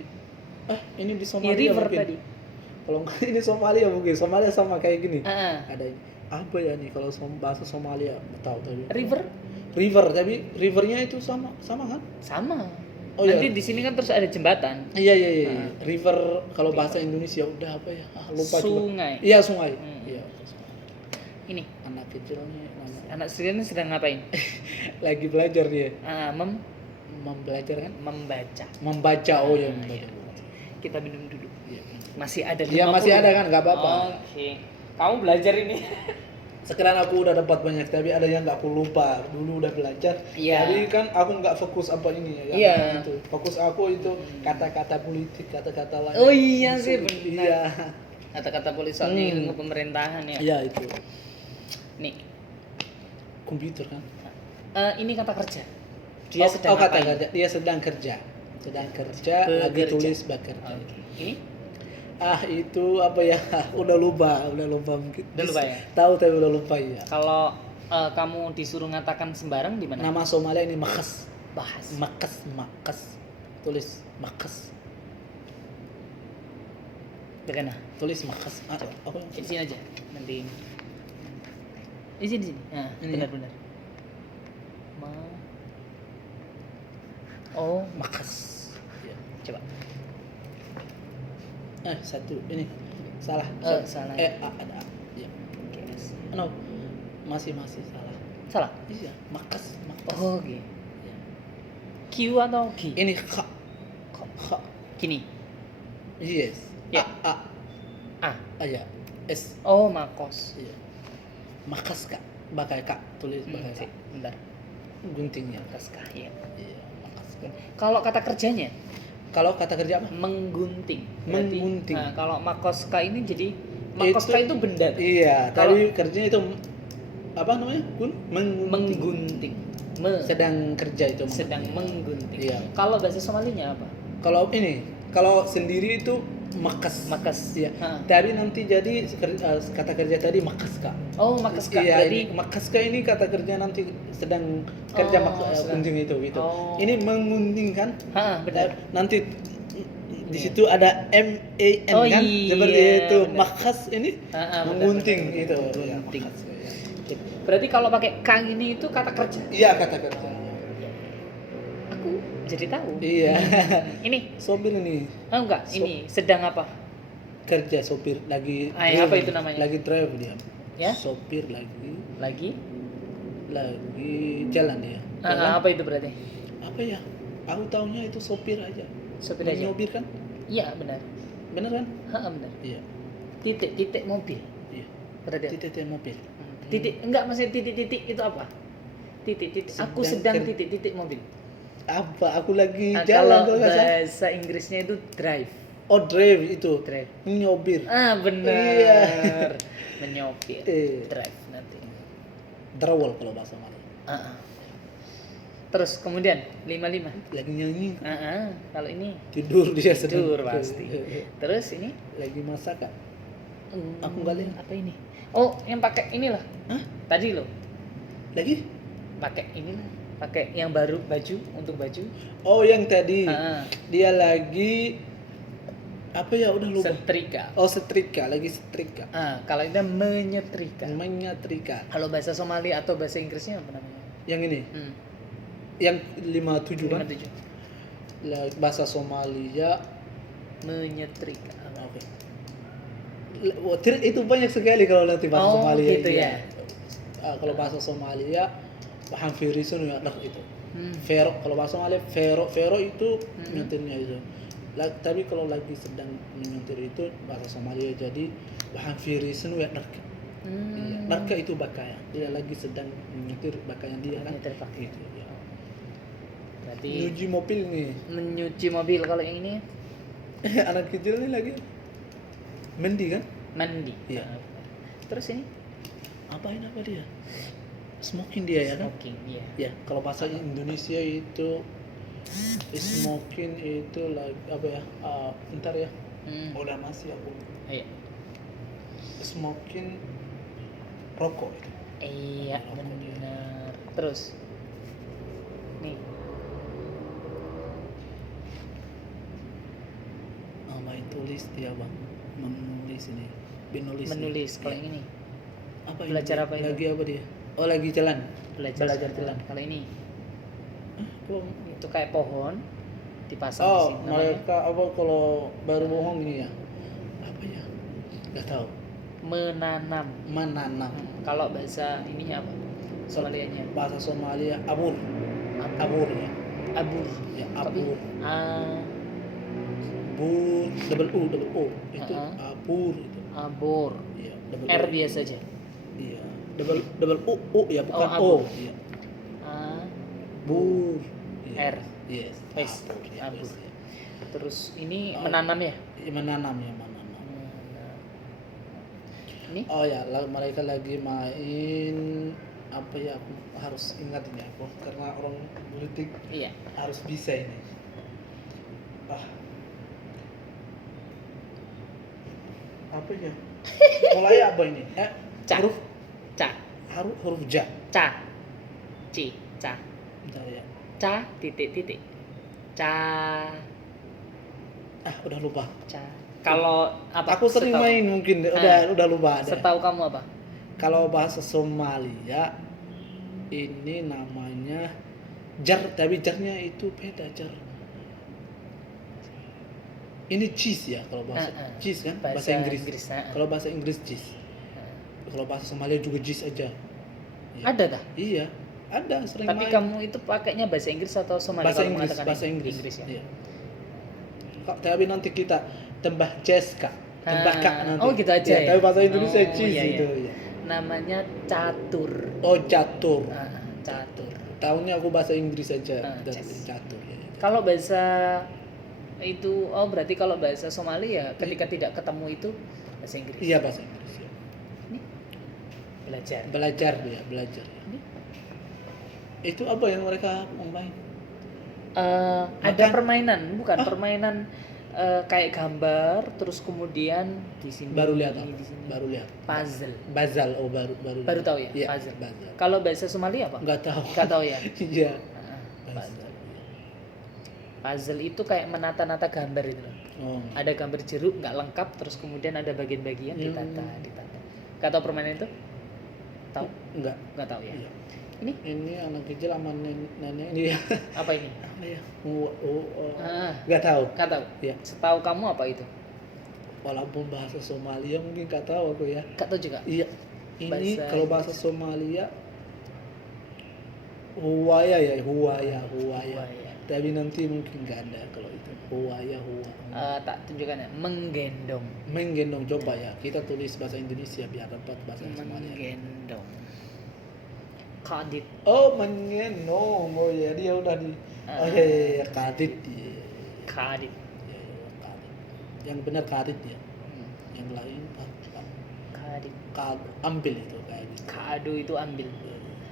ini di ya Somalia river mungkin. tadi Kalau enggak ini Somalia mungkin. Somalia sama kayak gini. Ah, Ada apa ya nih kalau bahasa Somalia tahu tapi. river Tapi rivernya itu sama kan? sama Oh, nanti iya. di sini kan terus ada jembatan Iya. Ah. River kalau bahasa Indonesia udah apa ya? Lupa juga. sungai Iya, sungai. Hmm. Iya. ini Anak kecilnya anak sekalian sedang ngapain lagi belajar dia. Membelajar Belajar kan? membaca Oh ya, Ah, membaca. iya. Kita minum dulu Iya. masih ada Iya, 50. masih ada kan? Enggak apa-apa. Oke kamu belajar ini Sekarang aku udah dapat banyak, tapi ada yang nggak aku lupa. Dulu udah belajar. Iya. Jadi kan aku nggak fokus apa ini ya. Iya. Itu. Fokus aku itu kata-kata politik, kata-kata lain. Oh iya sih, benar. Iya. kata-kata polis soalnya Hmm. ilmu pemerintahan ya Iya itu. nih Komputer kan. ini kata kerja dia sedang kata ngapain? kerja. Dia sedang kerja. Lagi Bekerja. tulis bekerja. Oke. Ini Itu apa ya? Udah lupa mungkin. Udah lupa ya? Tahu tapi udah lupa ya. kalau kamu disuruh ngatakan sembarang di mana? Nama Somalia ini Makas. Bahas. Makas. Tulis Makas. Bagaimana? Tulis Makas. Apa? Di sini aja. Nanti ini. Di sini. Nah, Ini. benar-benar. Oh, Makas. Ya. coba. Satu ini salah. Salah. Ada. Ya. Oke. No. Masih salah. Salah. Iya, Makas. Oh, oke. Ya. Q atau G? Ini kha. Gini. Yes. Ya. A. Ya. S. Oh, makos. Iya. Makas Kak. Pakai Kak. Tulis pakai Kak. Bentar. Guntingnya. Makos kah? Ya. Iya, Makas. Kalau kata kerjanya Kalau kata kerja apa? menggunting. Berarti, Menggunting. nah, kalau makoska ini jadi makoska itu benda. Iya, Kalau- tadi kerjanya itu apa namanya? Menggunting. Menggunting. Sedang kerja itu. Sedang menggunting. Iya. Kalau bahasa Somalinya apa? Kalau sendiri itu makas. Makas. Iya. Ha. Tapi nanti jadi kata kerja tadi makas Kak. Oh, makoska. Iya, Berarti ini makaska ini kata kerja nanti sedang kerja sedang. gunting itu gitu. Oh. Ini menggunting kan? benar. Nanti di Iya. situ ada MAN Oh, kan? iya, Seperti itu. benar. Makas ini Benar, menggunting benar, itu. benar. Iya, Gunting. makas, iya. Berarti kalau pakai kang ini itu kata kerja. Iya, kata kerja. Aku jadi tahu. Iya. Ini Sopir ini oh enggak, ini sedang apa? kerja sopir lagi. Apa drive. itu namanya? Lagi drive dia. Ya? Sopir lagi Lagi? jalan dia. Jalan. Apa itu berarti? Apa ya? Aku taunya itu sopir aja. Sopir aja. Nyopir kan? Iya, benar. Bener kan? Benar. Iya. Titik mobil. Iya. Berarti. Titik mobil. Titik enggak maksudnya titik-titik itu apa? Titik. Aku sedang titik mobil. Apa? Aku lagi Nah, jalan kalau nggak salah. bahasa Inggrisnya itu drive. Oh, drive itu. Drive. Nyopir. Benar. Iya. Menyopir. Eh. Drive nanti. Drawal kalau bahasa Melayu. Terus kemudian 55. Lagi nyanyi. Kalau ini Tidur dia sedang. tidur pasti. Terus ini Lagi masak Kak. Aku nggak lihat. apa ini? Oh, yang pakai inilah. Hah? Tadi loh. Lagi? Pakai inilah. Pakai yang baru baju untuk baju. Oh, yang tadi. Ah. Dia lagi apa ya? Udah lupa. Setrika. Oh, setrika, lagi setrika. Kalau ini menyetrika. Menyetrika. Kalau bahasa Somali atau bahasa Inggrisnya apa namanya? Yang ini. Yang 57 kan? 57. Bahasa Somalia. Menyetrika. Oke. Itu banyak sekali kalau nanti bahasa Somalia. Gitu ya. Kalau bahasa Somalia, waxaan fiirisan ya dhar itu. Hmm. Vero, kalau bahasa Somalia, vero itu Hmm. nyetirnya itu. Tapi kalau lagi sedang menyetir itu bahasa Somalia, jadi bahan firisnu ya narka. Iya, narka itu bakaya. Dia lagi sedang menyetir bakaya dia kan. Menyetir pakai. Itu ya. Berarti Nyuci mobil nih. menyuci mobil. Kalau yang ini Anak kecil nih lagi mandi kan? mandi. Iya. Terus ini Apain apa dia? Smoking dia ya kan? smoking, iya. Ya, kalau bahasa Indonesia itu smoking itu lagi apa ya? Ntar ya. Udah masih aku. Iya. Smoking rokok itu. Iya, Rokok dia. benar. Terus nih, Main tulis dia bang, menulis ini, menulis. menulis. Kalau Ya. yang ini Apa belajar ini? apa itu? Lagi apa dia? Oh lagi jalan. belajar Belajar jalan. jalan. Kalau ini Kok itu kayak pohon dipasang di oh, sini. Namanya mereka apa kalau baru bohong ini ya? Apa ya? Gak tahu. menanam. Menanam. Kalau bahasa ininya apa? Somalianya Bahasa Somalia abur. Abur ya. abur. Ya Tapi abur. Bur double O itu abur itu. abur. Iya, double R O. biasa aja. Iya. Double U ya bukan Oh, abur. O. Iya. A, Bur. R. Yes. Wes, Abur. Ya, abur. wes, ya. Terus ini Oh. menanam ya? Ya, menanam ya menanam. Ini Oh ya, mereka lagi main apa ya? Aku harus ingat ini aku karena orang politik iya. harus bisa ini. Apa ya? Mulai apa ini? Ca. Huruf Ca. huruf ja. Ca. C. Ca. Bentar ya. Ca titik. Ca. Udah lupa. Ca. Kalau apa? Aku sering setahu- main mungkin Ah. udah lupa ada. Setahu kamu apa? Kalau bahasa Somalia ini namanya jar, tapi jarnya itu beda jar. Ini cheese ya kalau bahasa cheese kan bahasa Inggris. Kalau bahasa Inggris cheese. Kalau bahasa Somalia juga cheese aja. Ya. Ada dah. Iya, ada sering Tapi main. kamu itu pakainya bahasa Inggris atau Somali? bahasa kalau Inggris, mengatakan bahasa Inggris. ya. Iya. Tapi nanti kita tembah Jessica, tembah Kak nanti. Oh gitu aja ya. Tapi bahasa Indonesia Oh, cheese iya, iya. itu ya. Namanya catur. Oh, catur. Catur. Tahunya aku bahasa Inggris aja. Chess. Catur ya. Kalau bahasa itu, oh berarti kalau bahasa Somali ya ketika tidak ketemu itu bahasa Inggris. Iya, bahasa Inggris ya. Belajar. Belajar ya, belajar. Ini? Itu apa yang mereka mau main? Ada Makan? permainan, bukan permainan kayak gambar, terus kemudian di sini. Baru lihat ini, apa? di sini. Baru lihat. Puzzle. Bazal, oh baru. Baru tahu ya? Iya, Puzzle. Bazal. Kalau bahasa Somali apa? Enggak tahu. Nggak tahu ya. Iya. Puzzle. Bazal. Puzzle itu kayak menata-nata gambar itu loh. Oh. Ada gambar jeruk nggak lengkap, terus kemudian ada bagian-bagian ditata. Nggak tahu permainan itu? Tahu? Enggak. Nggak tahu ya. Iya. Ini anak kecil sama nenek ini ya. apa ini? Apa ya? Ah, Enggak tahu. nggak tahu. Iya. Setahu kamu apa itu? Walaupun bahasa Somalia mungkin enggak tahu aku ya. Nggak tahu juga. Iya. Ini Bahasa kalau bahasa Somalia huwaya ya, huwaya. Huwaya. Tapi nanti mungkin nggak ada kalau itu. Huwaya. Tak tunjukkan ya. Menggendong. Menggendong, coba ya. Kita tulis bahasa Indonesia biar dapat bahasa Somalia. Menggendong. Kadit. Oh, menggendong. Oh ya, dia udah di. Oh ya, kadit. Iya. Kadit. Ya, kadit. Yang benar kadit ya. Hmm. Yang lain Kadit. ambil itu kayak gitu. Kado itu ambil.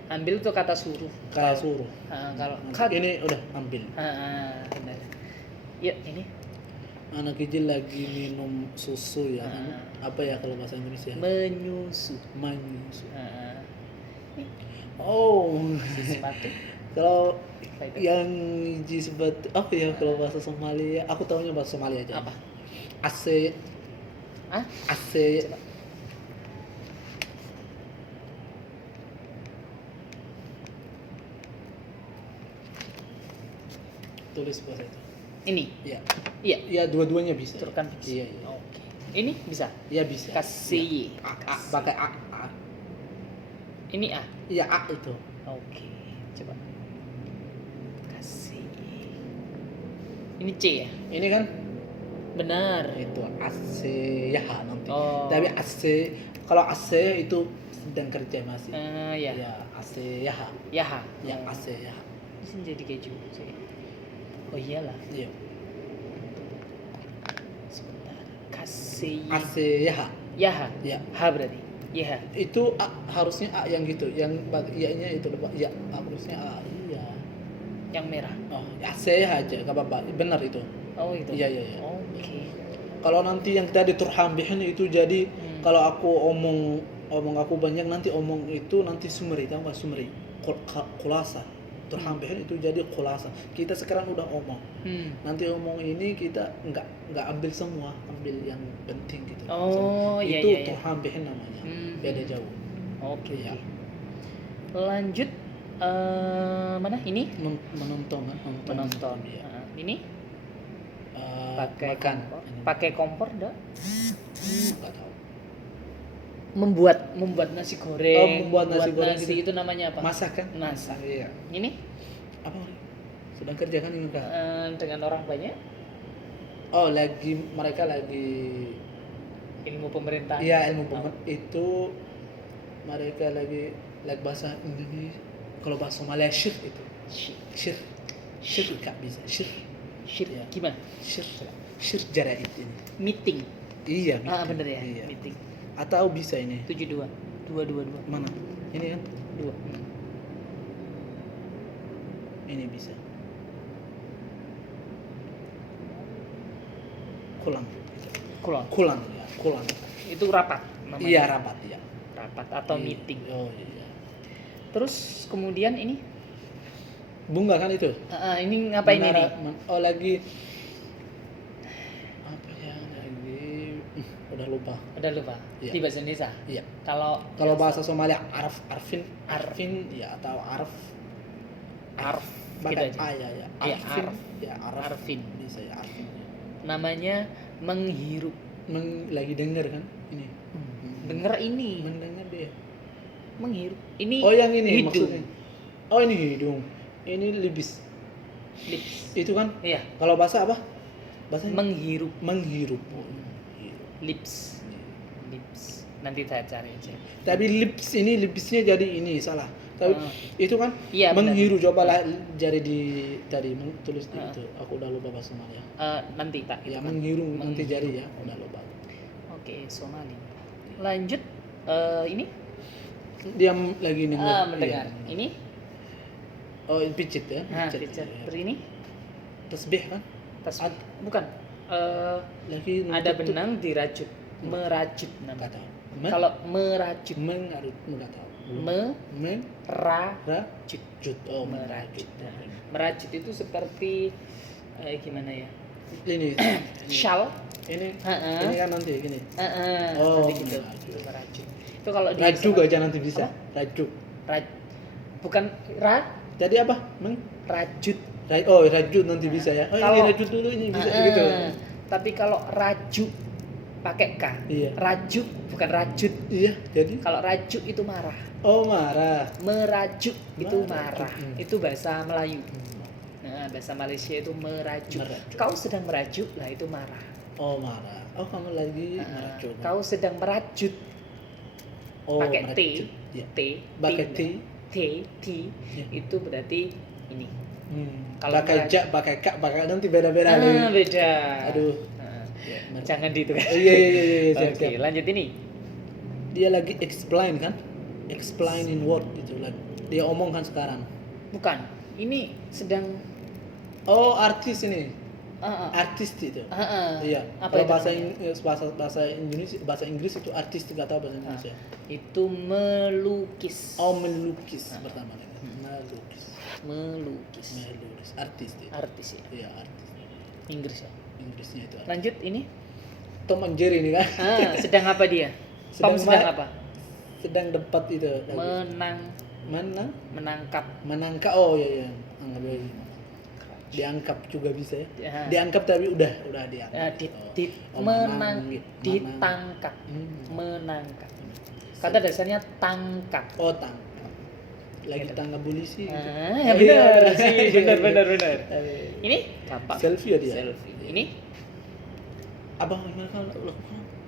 Ambil itu kata suruh. Kayak suruh. Kalau Ini udah ambil. benar. Yuk ini Anak kecil lagi minum susu ya. Apa ya kalau bahasa Indonesia? menyusu. Menyusu. Ini Oh, sepatu. kalau Apa itu? yang hiji sepatu apa ya kalau bahasa Somalia? Aku tahunya bahasa Somalia aja. Apa? AC. Hah? AC. Coba. Tulis bahasa itu. Ini. Iya. Iya. Iya, dua-duanya bisa. Turkan. Iya, iya. Oke. Ini bisa. Iya bisa. Kasih. Iya. Pakai A. Ini A. Iya, A itu. Oke. Coba. Kasih. Ini C ya? Ini kan Benar. Itu AC ya nanti. Oh. Tapi AC kalau AC itu sedang kerja masih. Ya. Ya AC ya. Yaha. Ya AC ya. Bisa jadi keju sih. Oh iyalah. Iya. Sebentar. Kasih. AC ya. Yaha. Ya. Ha berarti. Yaha. Itu A, harusnya A yang gitu, yang iya-nya itu ya harusnya A iya. Yang merah. Oh, AC aja, gak apa-apa. Benar itu. Oh itu. Iya, iya, iya. Oke. Kalau nanti yang tadi turhambihin itu jadi kalau aku omong aku banyak nanti omong itu nanti sumeri, tahu nggak sumeri? Kulasa. Turhambihin itu jadi kulasa. Kita sekarang udah omong. Nanti omong ini kita nggak ambil semua, ambil yang penting gitu. Oh, iya, itu iya, iya. turhambihin namanya. Beda jauh. Oke. Ya. Lanjut. Mana ini? Menonton kan? Menonton. Ya. Ini pakai makan. kompor. Pakai kompor dah. Nggak tahu. Membuat nasi goreng. Membuat nasi goreng nasi gitu. itu namanya apa? Masak kan? Masak. Iya. Ini Apa? Sedang kerja kan ini Kak? dengan orang banyak. Oh, mereka lagi Ilmu pemerintahan. iya ilmu itu mereka lagi bahasa Indonesia. Kalau bahasa Malaysia itu syir Kak bisa syir ya. Gimana? Syir jaraid ini. Meeting. Iya, Bener ya. Iya. Meeting. Atau bisa ini 72. 222. mana? Ini kan 2. ini bisa. Kulang ya, kulang. Itu rapat namanya. Iya, rapat ya. Rapat atau Iya. meeting. Oh iya. Terus kemudian ini Bunga kan itu? ini ngapain ini? Oh lagi apa ya lagi? Udah lupa. Udah lupa. Iya. Di bahasa Indonesia. Iya. Kalau Bahasa Somalia Arfin ya atau Arf Pakai gitu A aja. ya. Iya, Arfin. Arf. Ya Arfin. Bisa ya Arfin. Namanya menghirup. Lagi denger kan ini. Dengar ini. Mendengar dia. Menghirup. Ini Oh yang ini hidung. maksudnya. Oh ini hidung. Ini lips. Itu kan Iya. kalau bahasa apa? Bahasa Menghirup. menghirup. Lips. Nanti saya cari aja. Tapi lipsnya jadi ini salah. Tapi itu kan Iya, menghirup coba lah jari di tadi tulis di itu. Aku udah lupa bahasa Somalia. Nanti Pak. Ya menghirup nanti jari ya udah lupa. Oke, Somali. Lanjut ini Dia lagi denger. mendengar. Iya. Ini Oh pijit ya. pijat. Ya. Terus ini Tasbih kan? bukan. Lagi Ada benang dirajut. Merajut Nggak namanya. tahu. Kalau merajut, mengarut nggak tahu. merajut. Oh Merajut. Merajut itu seperti gimana ya? Ini Shawl. ini Heeh. ini kan nanti gini. Oh, Oh, nanti gitu. merajut. Itu merajut. Itu kalau di Rajuk aja nanti bisa. Rajuk. bukan Jadi apa? rajut. Oh rajut nanti bisa ya. Oh ini Kalau- rajut dulu ini bisa gitu. Tapi kalau raju pakai K. Iya. Raju bukan rajut. Iya jadi. Kalau raju itu marah. Oh marah. Merajuk itu Merajuk. marah. Itu bahasa Melayu. Nah, bahasa Malaysia itu merajuk. Merajuk. Kau sedang merajuk, lah itu marah. Oh marah. Oh kamu lagi Nah, merajut. kau sedang merajut. Oh pakai T. merajut. Iya. T. Pakai T. T. Iya. Itu berarti ini. Kalau Pakai merajut. jak, pakai kak, pakai nanti beda-beda lagi. Beda. Aduh. Nah, Ya, jangan di itu kan. Oh, iya, siap, Oke, siap. lanjut ini. Dia lagi explain kan? Explain in word gitu lah. Dia omong kan sekarang. Bukan. Ini sedang Oh artis ini. ah, Artis itu. Iya. Apa Kalau itu bahasa namanya? bahasa Inggris itu artis nggak tahu bahasa Indonesia. Itu melukis. Oh melukis pertama lagi. Melukis. Artis itu. Artis ya. Iya artis. Inggris ya. Inggrisnya itu. Artis. Lanjut ini. Tom and Jerry ini kan. Sedang apa dia? Tom sedang apa? Sedang debat itu. lagi. Menangkap. Menangkap. Oh iya. Anggap aja. Diangkap juga bisa ya. Ya. Diangkap tapi udah diangkap. Ditangkap. Menangkap. Kata dasarnya tangkap. Oh tangkap. Lagi Gitu. tangkap polisi. Ya benar sih, benar. Ini gampang. Selfie ya dia. Selfie. Ini Apa yang mereka lakukan?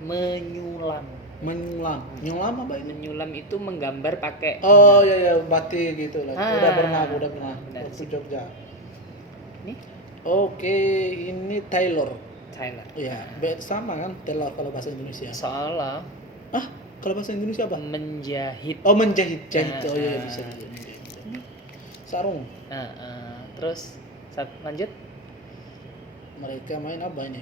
Menyulam. Menyulam. Menyulam apa ini? Menyulam itu menggambar pakai Oh ya ya, batik gitu lah. Ah, Udah pernah, udah pernah. benar Waktu sih. Jogja. ini Oke, ini tailor. Tyler. Ya, sama kan tailor kalau bahasa Indonesia. Soalnya Ah, kalau bahasa Indonesia apa? menjahit. Oh, menjahit, jahit. Oh iya, Ah. bisa juga menjahit. Sarung. Terus lanjut Mereka main apa ini?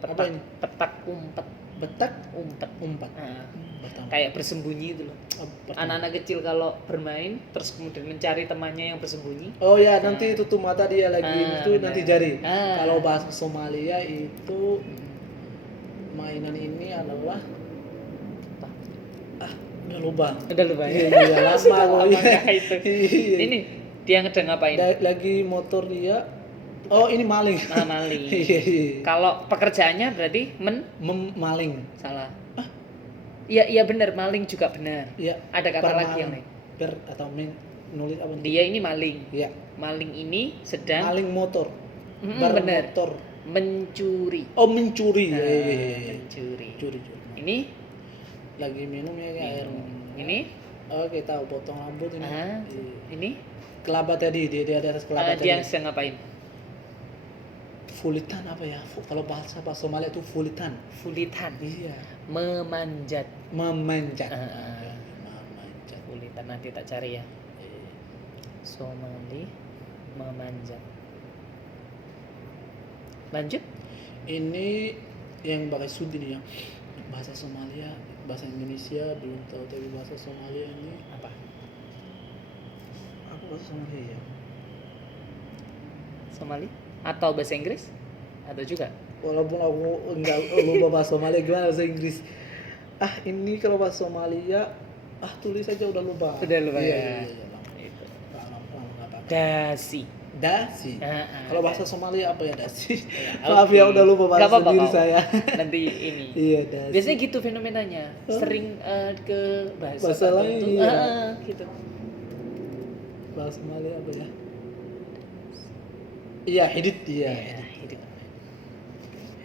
Apa petak, ini? petak umpet. Betak, Umpet. umpat. Nah, Pertama. kayak bersembunyi itu loh. Oh, pertama. Anak-anak kecil kalau bermain terus kemudian mencari temannya yang bersembunyi. Oh ya, nanti tutup mata dia lagi itu benar. nanti jari. Ah. Kalau bahasa Somalia itu mainan ini adalah udah lupa. Udah lupa ya? Iya, lama Sudah loh. lama Iya. nggak itu. Iya. Ini dia ngedeng ngapain? Lagi motor dia. Oh, ini maling. Maling. Iya, iya. Kalau pekerjaannya berarti Maling. salah. Iya iya benar, maling juga benar. Iya. Ada kata lagi yang lain. Atau nulis apa? Dia ini maling. Iya. Maling ini sedang Maling motor. benar. Bermotor. Mencuri. Oh, mencuri. Nah, Iya, iya, iya. mencuri. Curi. Ini Lagi minum ya kayak air. ini Oke, tahu potong rambut ini. ah, Iya. ini Kelapa tadi, dia di atas kelapa tadi. dia sedang ngapain? Fulitan apa ya? Kalau bahasa Somalia itu fulitan. Fulitan. Iya. Memanjat. Memanjat. Ah. Memanjat. Fulitan nanti tak cari ya. Iya. Somali memanjat. Lanjut. Ini yang pakai sud ini ya. Bahasa Somalia, bahasa Indonesia belum tahu, tapi bahasa Somalia ini Apa? apa bahasa Somalia ya? Somali atau bahasa Inggris? Atau juga? Walaupun aku enggak lupa bahasa Somalia, gimana bahasa Inggris? Ini kalau bahasa Somalia, tulis aja udah lupa. Udah lupa Iya, ya. iya, iya, lama. Itu. Lama, nggak apa-apa. Dasi. Dasi. Kalau bahasa Somalia apa ya dasi? Ya, Maaf ya, oke. udah lupa Nggak bahasa apa-apa, diri Pak. saya. Nanti ini. Iya, dasi. Biasanya gitu fenomenanya. Sering ke bahasa Bahasa lain, tertentu. iya. Gitu. Bahasa Somalia apa ya? Iya, hirit dia. Ya, hirit.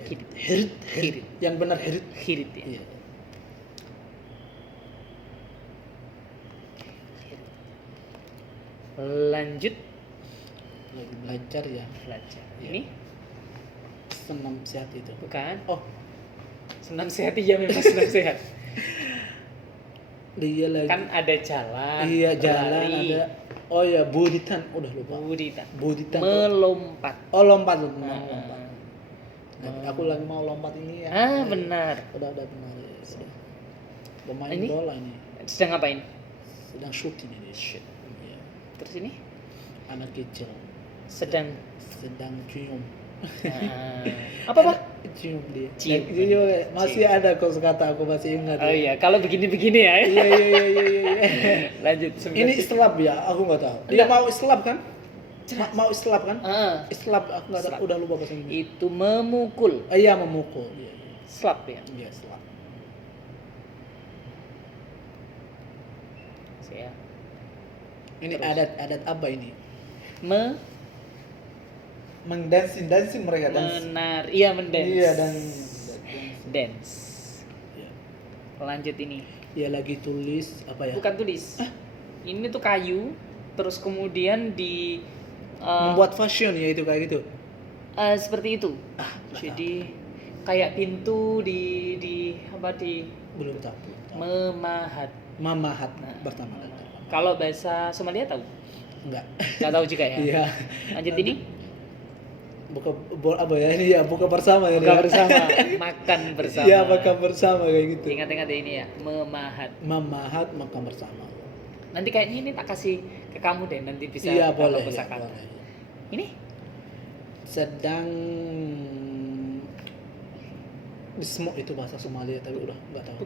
Hirit. Hirit. Hirit. Yang benar hirit. Hirit ya. Iya. Lanjut Lagi belajar ya. belajar. Iya. Ini Senam sehat itu. bukan Oh, senam sehat, iya memang senam sehat. dia lagi. Kan ada jalan. Iya, jalan berlari, ada. Oh ya, buditan. Udah lupa. buditan, Buditan. melompat. Oh, lompat. Mau Nah, lompat. Aku lagi mau lompat ini ya. benar. Udah benar. Ya. Sudah. Pemain Ini? bola ini. Sedang ngapain? Sedang shooting ini. Shoot. Iya. Terus ini Anak kecil sedang sedang cium. apa? Cium dia. Cium. Cium. Masih ada kosakata aku masih ingat. Oh iya, kalau begini-begini ya. Iya, iya, iya, iya, iya. Lanjut. Ini islap ya, aku nggak tahu. Dia mau islap kan? Mau islap kan? Islap, aku nggak tahu. Slap. Udah lupa bahasa Inggris. Itu memukul. Iya, memukul. Iya, iya. Slap ya. Iya, islap. Saya Ini Terus. adat apa ini? me Mengdansin mereka dansin. iya mendance. Iya, dan dance. Iya. Lanjut ini. Dia lagi tulis apa ya? Bukan tulis. Ini tuh kayu, terus kemudian di Membuat fashion ya itu kayak gitu. seperti itu. Jadi kayak pintu di apa di Belum tahu. memahat. Mamahat Nah. pertama. Kalau bahasa Somalia tahu? Enggak. Nggak tahu juga ya. Iya. Lanjut ini. Apa ya ini ya, buka bersama ya. Buka dia. bersama, makan bersama. Iya, makan bersama kayak gitu. Ingat-ingat ya ini ya, memahat. Mamahat makan bersama. Nanti kayaknya ini tak kasih ke kamu deh, nanti bisa Iya, tambah boleh. Ya, kosakata. boleh. Ini Sedang dismo itu bahasa Somalia tapi udah enggak tahu.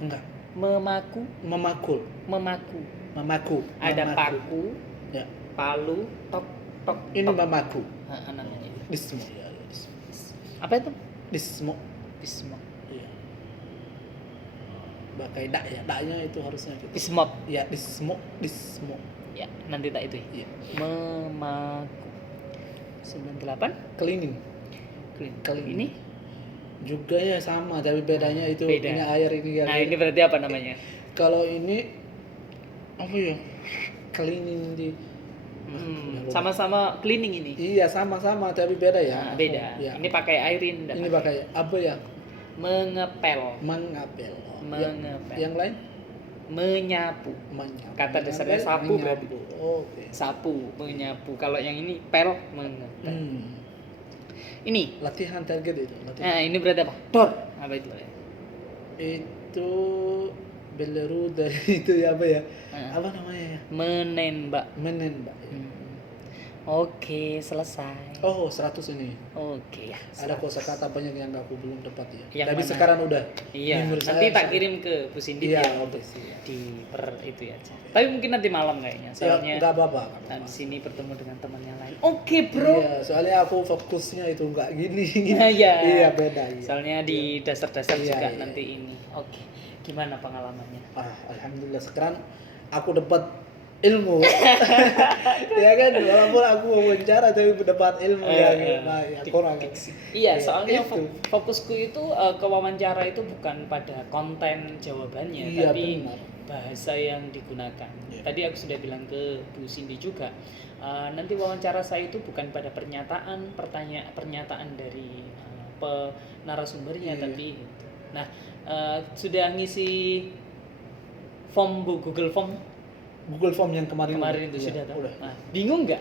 Enggak. memaku, Memakul. memaku. Mamaku. Ada Mamaku. paku, Ya. palu, tok, tok. Ini tok. mamaku. Namanya. Dismo ya. Dismo. Apa itu? Dismo. Bismok. Iya. Pakai dak ya. Daknya itu harusnya gitu. Bismok. Ya, dismo. Ya, nanti tak itu ya. Iya. Memaku. 98. Cleaning. Clean. Clean. Ini juga ya sama, tapi bedanya itu Beda. ini air ini ya. Nah, ini berarti apa namanya? Kalau ini apa ya? Cleaning di Sama-sama cleaning ini. iya sama-sama tapi beda ya. Nah, beda. Ya. Ini pakai airin. Ini pakai apa ya? Mengepel. Mengapel. Mengepel. Yang lain? Menyapu. Menyapu. Kata dasarnya sapu berarti. Oke. Sapu, menyapu. Kalau yang ini pel, mengepel. Ini. Latihan target itu. Nah, ini berarti apa? Dor. Apa itu? Itu beleru dari itu ya apa ya? Apa namanya ya? Menembak. Menembak. Ya. Oke, selesai. Oh, 100 ini. Oke ya. Ada kosakata banyak yang aku belum dapat ya. Yang Tapi mana? sekarang udah. Iya. Menurut Nanti saya- tak kirim ke Bu Cindy Iya, ya, oke sih. di per itu ya aja. Tapi mungkin nanti malam kayaknya. Ya, Soalnya nggak apa-apa. habis ini bertemu dengan teman yang lain. Oke, Bro. Iya, soalnya aku fokusnya itu nggak gini. Iya. Iya, beda. Iya. Soalnya di dasar-dasar Iya, juga iya. nanti ini. Oke. Gimana pengalamannya? Alhamdulillah sekarang aku dapat ilmu. Ya kan, walaupun aku wawancara tapi dapat ilmu yang kurang. Iya, soalnya itu. fokusku itu ke wawancara itu bukan pada konten jawabannya, Iya, tapi benar. bahasa yang digunakan. Iya. Tadi aku sudah bilang ke Bu Cindy juga, nanti wawancara saya itu bukan pada pernyataan dari narasumbernya, Iya. tapi itu. Nah, sudah ngisi form Google Form Google Form yang kemarin itu iya, sudah tahu. udah. Nah, bingung nggak?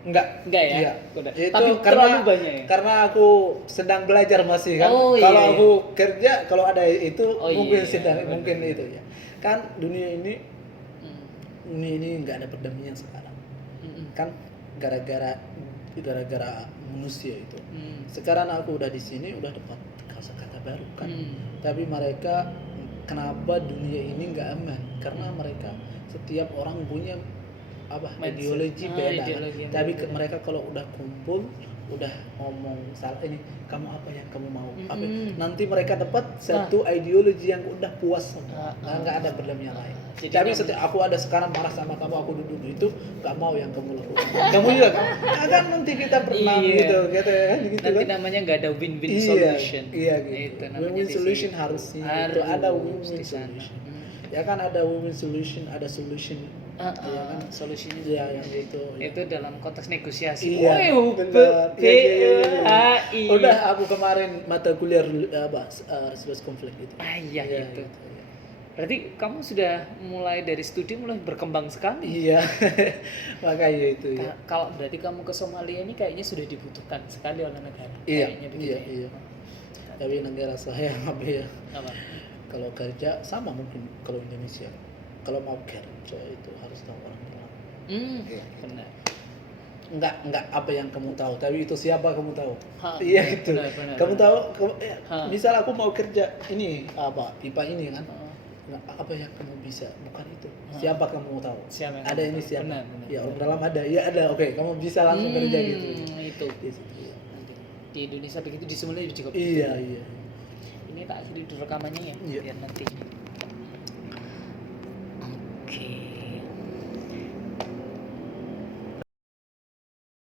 Enggak Ya? Iya. Udah. Itu Tapi terlalu banyak ya? Karena aku sedang belajar masih kan. Oh, Kalau iya. aku kerja, kalau ada itu Oh, mungkin iya, sedang benar. mungkin itu ya. Kan dunia ini Hmm. nggak ada perdamaian sekarang. Mm-mm. Kan gara-gara manusia itu. Hmm. Sekarang aku udah di sini udah dapat kata baru kan. Tapi mereka kenapa dunia ini nggak aman? Karena mereka setiap orang punya Mindset. ideologi beda. Ideologi yang Tapi berbeda. mereka kalau udah kumpul udah ngomong salah ini kamu apa yang kamu mau apa nanti mereka dapat satu ideologi yang udah puas semua nggak ada berdamaian lain. Jadi Tapi setiap aku ada sekarang marah sama kamu aku duduk itu nggak mau yang kamu lakukan. Kamu juga kan nanti kita pernah Iya. gitu kan gitu Nanti kan. namanya nggak ada win-win Iya, solution. iya gitu. Itu namanya Win-win di solution situ. harusnya itu Harus ada win-win di sana. solution. Ya kan ada win-win solution, ada solution. Ya kan? Solution Iya yang itu. Ya. itu dalam konteks negosiasi. Iya, Woi, benar. BEHI. Udah aku kemarin mata kuliah resolusi konflik itu. Iya Iya, itu. gitu, iya. Berarti kamu sudah mulai dari studi mulai berkembang sekali. Iya, makanya itu ya. Kalau berarti kamu ke Somalia ini kayaknya sudah dibutuhkan sekali oleh negara. Iya, Kayaknya begitu ya. iya. Tapi negara saya apa ya? Apa? Kalau kerja sama mungkin kalau Indonesia. Kalau mau kerja itu harus tahu orang dalam. Iya. Benar. Enggak apa yang kamu tahu, tapi itu siapa kamu tahu. Ha, Iya itu. benar, Kamu benar. tahu, Ha. misal aku mau kerja ini apa IPA ini kan. Ha. Nah, apa yang kamu bisa bukan itu. Ha. Siapa kamu tahu? Siapa yang Ada kamu ini tahu? siapa? Benar, benar, Ya orang benar. dalam ada. Ya ada. Oke, kamu bisa langsung kerja gitu. Itu. Di situ. Nanti di Indonesia begitu, di Somalia juga begitu. Iya, iya. Ini tak akhiri dulu rekamannya ya, Iya. biar nanti